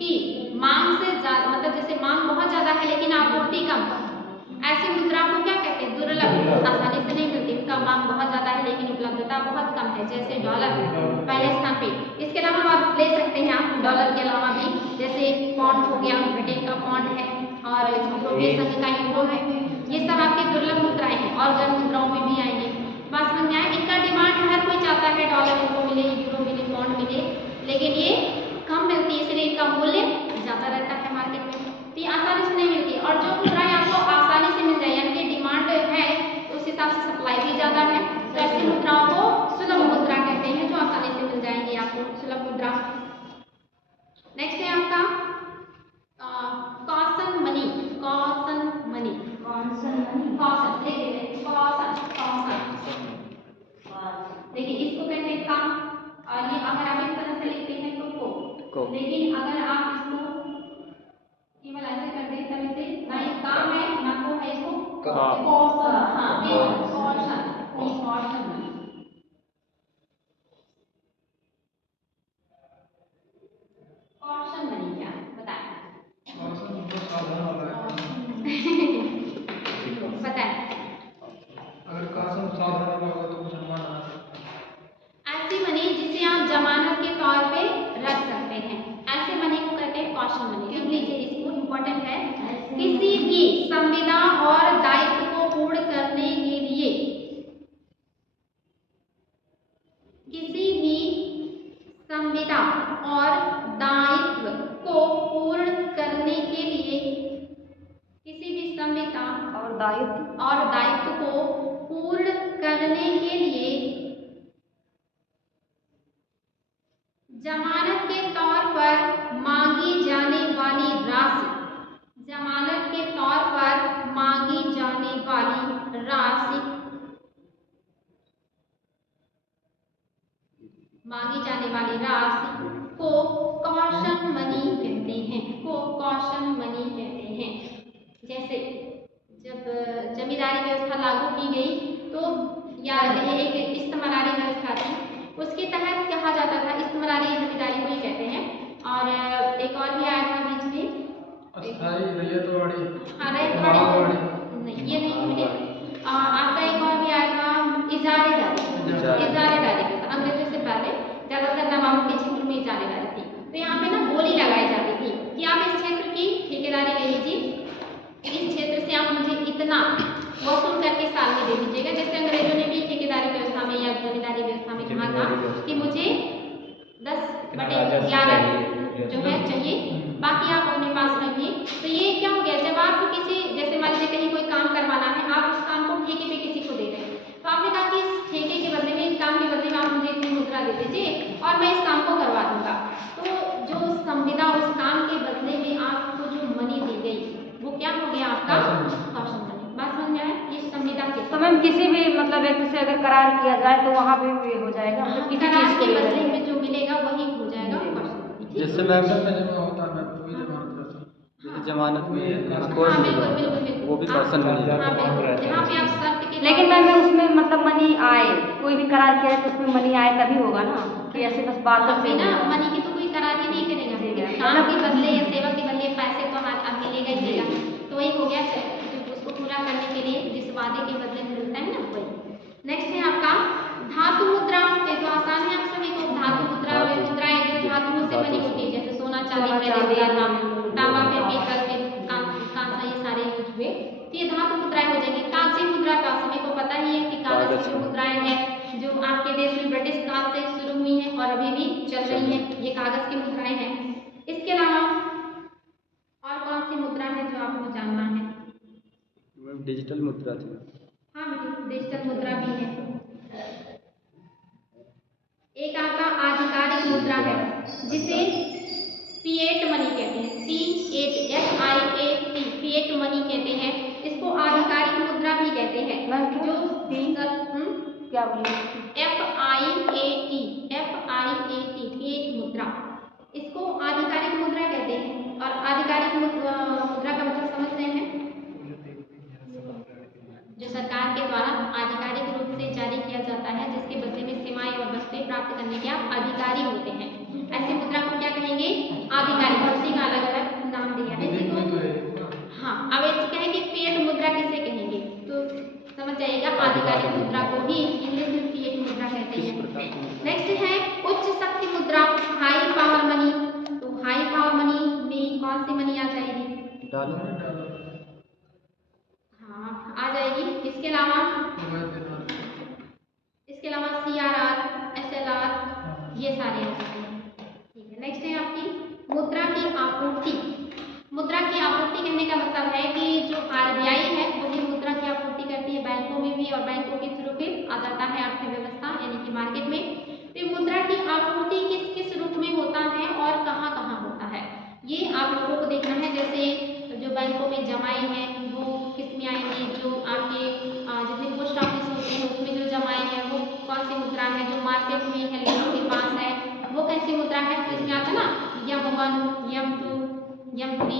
की मांग से ज्यादा, मतलब जैसे मांग बहुत ज्यादा है लेकिन आपूर्ति कम, ऐसी मुद्रा को क्या कहते हैं? दुर्लभ, आसानी से नहीं मिलती। उनका मांग बहुत ज्यादा है लेकिन उपलब्धता बहुत कम है, जैसे डॉलर पहले स्थान पे। इसके अलावा आप ले सकते हैं आप डॉलर के अलावा भी, जैसे पॉन्ड हो गया, ब्रिटेन का पॉन्ड है, और यूरोपीय संघ का यूरो है। ये सब आपके दुर्लभ मुद्राएं हैं और गैर मुद्राओं में भी आएंगे। बात समझ में आए? इनका डिमांड हर कोई चाहता है, डॉलर इनको मिले, यूरो मिले, पॉन्ड मिले, लेकिन ये कम मिलती है, इसलिए इनका मूल्य ज्यादा रहता है मार्केट में। तो ये आसानी से नहीं मिलती। और जो मुद्राएं आपको आसानी से मिल जाए, यानी कि डिमांड है उस हिसाब से सप्लाई भी ज्यादा है, तो ऐसी मुद्राओं को सुलभ मुद्रा कहते हैं, जो आसानी से मिल जाएंगी आपको, सुलभ मुद्रा। नेक्स्ट है आपका caution money. Caution money, caution, देखिए इसको कहते हैं काम, और ये अगर आप इस तरह से लिखते हैं तो को। लेकिन अगर आप इसको केवल ऐसे कर दें तब इसे ना ये काम है ना को है, इसको कॉशन, हाँ caution, caution money. Caution money क्या बताएं? कॉशन बहुत सावधान वाला है। बताएं। अगर कॉशन सावधान वाला होगा तो कुछ अनुमान लगा सकते हैं। ऐसी मनी जिसे आप जमानत के तौर पे रख सकते हैं, ऐसे मनी को कहते हैं कॉशन मनी। लिख लीजिए इसको, इम्पोर्टेंट है। किसी भी संविदा और दायित्व को पूर्ण करने के लिए, किसी भी संविदा और दायित्व को पूर्ण करने के लिए, किसी भी संविदा और दायित्व को पूर्ण करने के लिए जमानत के तौर पर मांगी जाने वाली राशि, जमानत के तौर पर मांगी जाने वाली राशि, मांगी जाने वाली राशि को कॉशन मनी कहते हैं, को कॉशन मनी कहते हैं। जैसे जब जमींदारी व्यवस्था लागू की गई तो या एक इस्तेमारी व्यवस्था थी, उसके तहत कहा जाता था, इस्तेमारी जमींदारी को ही कहते हैं। और एक और भी आया था बीच में, अस्थाई रैयतवाड़ी, हाँ रैयतवाड़ी महावाड़ी, नहीं, ये नहीं मिले। आपका एक और भी आया था इजारेदारी, इजारेदारी व्यवस्था, अंग्रेजों से पहले ज्यादातर नवाबों के क्षेत्र में इजारेदारी थी। तो यहाँ पे ना बोली लगाई जाती थी कि आप इस क्षेत्र की ठेकेदारी ले लीजिए, इस क्षेत्र से आप मुझे इतना वसूल करके साल में दे दीजिएगा। जैसे अंग्रेजों ने भी ठेकेदारी व्यवस्था में या जमींदारी व्यवस्था में कहा था कि मुझे 10/11 जो है चाहिए, बाकी आप अपने पास रखिए। तो ये क्या हो गया, जब आप किसी, जैसे मान लीजिए कहीं कोई काम करवाना है, आप उस काम को ठेके पे किसी को दे रहे हैं, तो आपने कहा कि इस ठेके के बदले में, इस काम के बदले में आप मुझे इतनी मुद्रा दे दीजिए और मैं इस काम को करवा दूंगा। तो जो संविदा उस काम के बदले में आपको जो मनी दी गई वो क्या हो गया? आपका कॉशन मनी। बात समझ में आया? ये संविदा के तो मैम किसी भी मतलब व्यक्ति से अगर करार किया जाए तो वहाँ भी ये हो जाएगा, मतलब किसी करार चीज को के लेकर बदले में जो मिलेगा वही हो जाएगा कॉशन मनी। जैसे मैम में जमा होता है वही जमानत करता है। जैसे जमानत में हाँ कोई बिल्कुल बिल्कुल बिल्कुल, वो भी कॉशन मनी है। हाँ बिल्कुल, जहाँ पे आप शर्त के, लेकिन मैम उसमें मतलब मनी आए, कोई भी करार किया है तो उसमें मनी आए तभी होगा ना, कि ऐसे बस बातों से ना मनी की तो कोई करार ही नहीं करेगा, काम के बदले या सेवा के बदले पैसे तो आप मिलेगा ही मिलेगा। तो वही हो गया, उसको पूरा करने के लिए जिस वादे के बदले में मिलता है ना वही। नेक्स्ट है आपका धातु मुद्रा। तो आसान है आप सभी को, धातु मुद्रा वे मुद्राएं जो धातुओं से बनी होती है, जैसे सोना चांदी मैंने दिया था, तांबा में पीतल में कांसा, ये सारे यूज हुए, तो ये धातु मुद्राएं हो जाएंगी। कागजी मुद्रा का सभी को पता ही है कि कागज की जो मुद्राएं हैं जो आपके देश में ब्रिटिश काल से शुरू हुई हैं और अभी भी चल रही हैं, ये कागज की मुद्राएं हैं। इसके अलावा और कौन सी मुद्रा है जो आपको जानना है? डिजिटल मुद्रा थी। हाँ बेटी, डिजिटल मुद्रा भी है। एक आपका आधिकारिक मुद्रा है जिसे फिएट मनी कहते हैं, FIAT, फिएट मनी कहते हैं। इसको आधिकारिक मुद्रा भी कहते हैं, जो क्या बोलिए FIAT, फिएट मुद्रा, इसको आधिकारिक मुद्रा कहते हैं। और आधिकारिक मुद्रा का मतलब समझते हैं हाँ आ जाएगी। इसके अलावा CRR, SLR ये सारे आ जाते हैं। ठीक है, नेक्स्ट है आपकी मुद्रा की आपूर्ति। मुद्रा की आपूर्ति कहने का मतलब है कि जो RBI है वही मुद्रा की आपूर्ति करती है बैंकों में भी, और बैंकों के थ्रू फिर आ जाता है अर्थव्यवस्था यानी कि मार्केट में। तो मुद्रा की आपूर्ति किस किस रूप में होता है और कहाँ कहाँ होता है, ये आप लोगों को देखना है। जैसे जो बैंकों में जमाई है वो किस में आएंगे, जो आपके जितने पोस्ट ऑफिस होते हैं उसमें जो जमाई है वो कौन सी मुद्रा है, जो मार्केट में है लोगों के पास है वो कैसी मुद्रा है। तो इसमें आता है ना M1, M2, M3,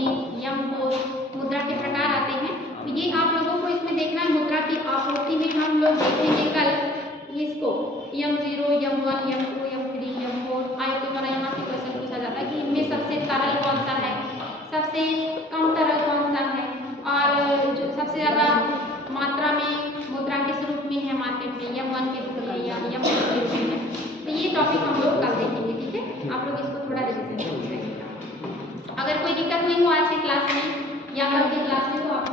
M4 मुद्रा के प्रकार आते हैं। तो ये आप लोगों को इसमें देखना है। मुद्रा की आपूर्ति में हम लोग देखेंगे कल इसको M0, M1, M2, M3, M4 आई तो बड़ा यहाँ से क्वेश्चन पूछा जाता है कि इनमें सबसे तरल कौन सा है, सबसे कम तरल कौन सा है, और जो सबसे ज़्यादा मात्रा में मुद्रा किस रूप में है मार्केट में, M1 के रूप में या M2 के रूप में है। तो ये टॉपिक हम लोग कल देखेंगे। ठीक है, आप लोग इसको थोड़ा रिविजन करिएगा। अगर कोई दिक्कत नहीं हो आज की क्लास में या कल की क्लास में तो आप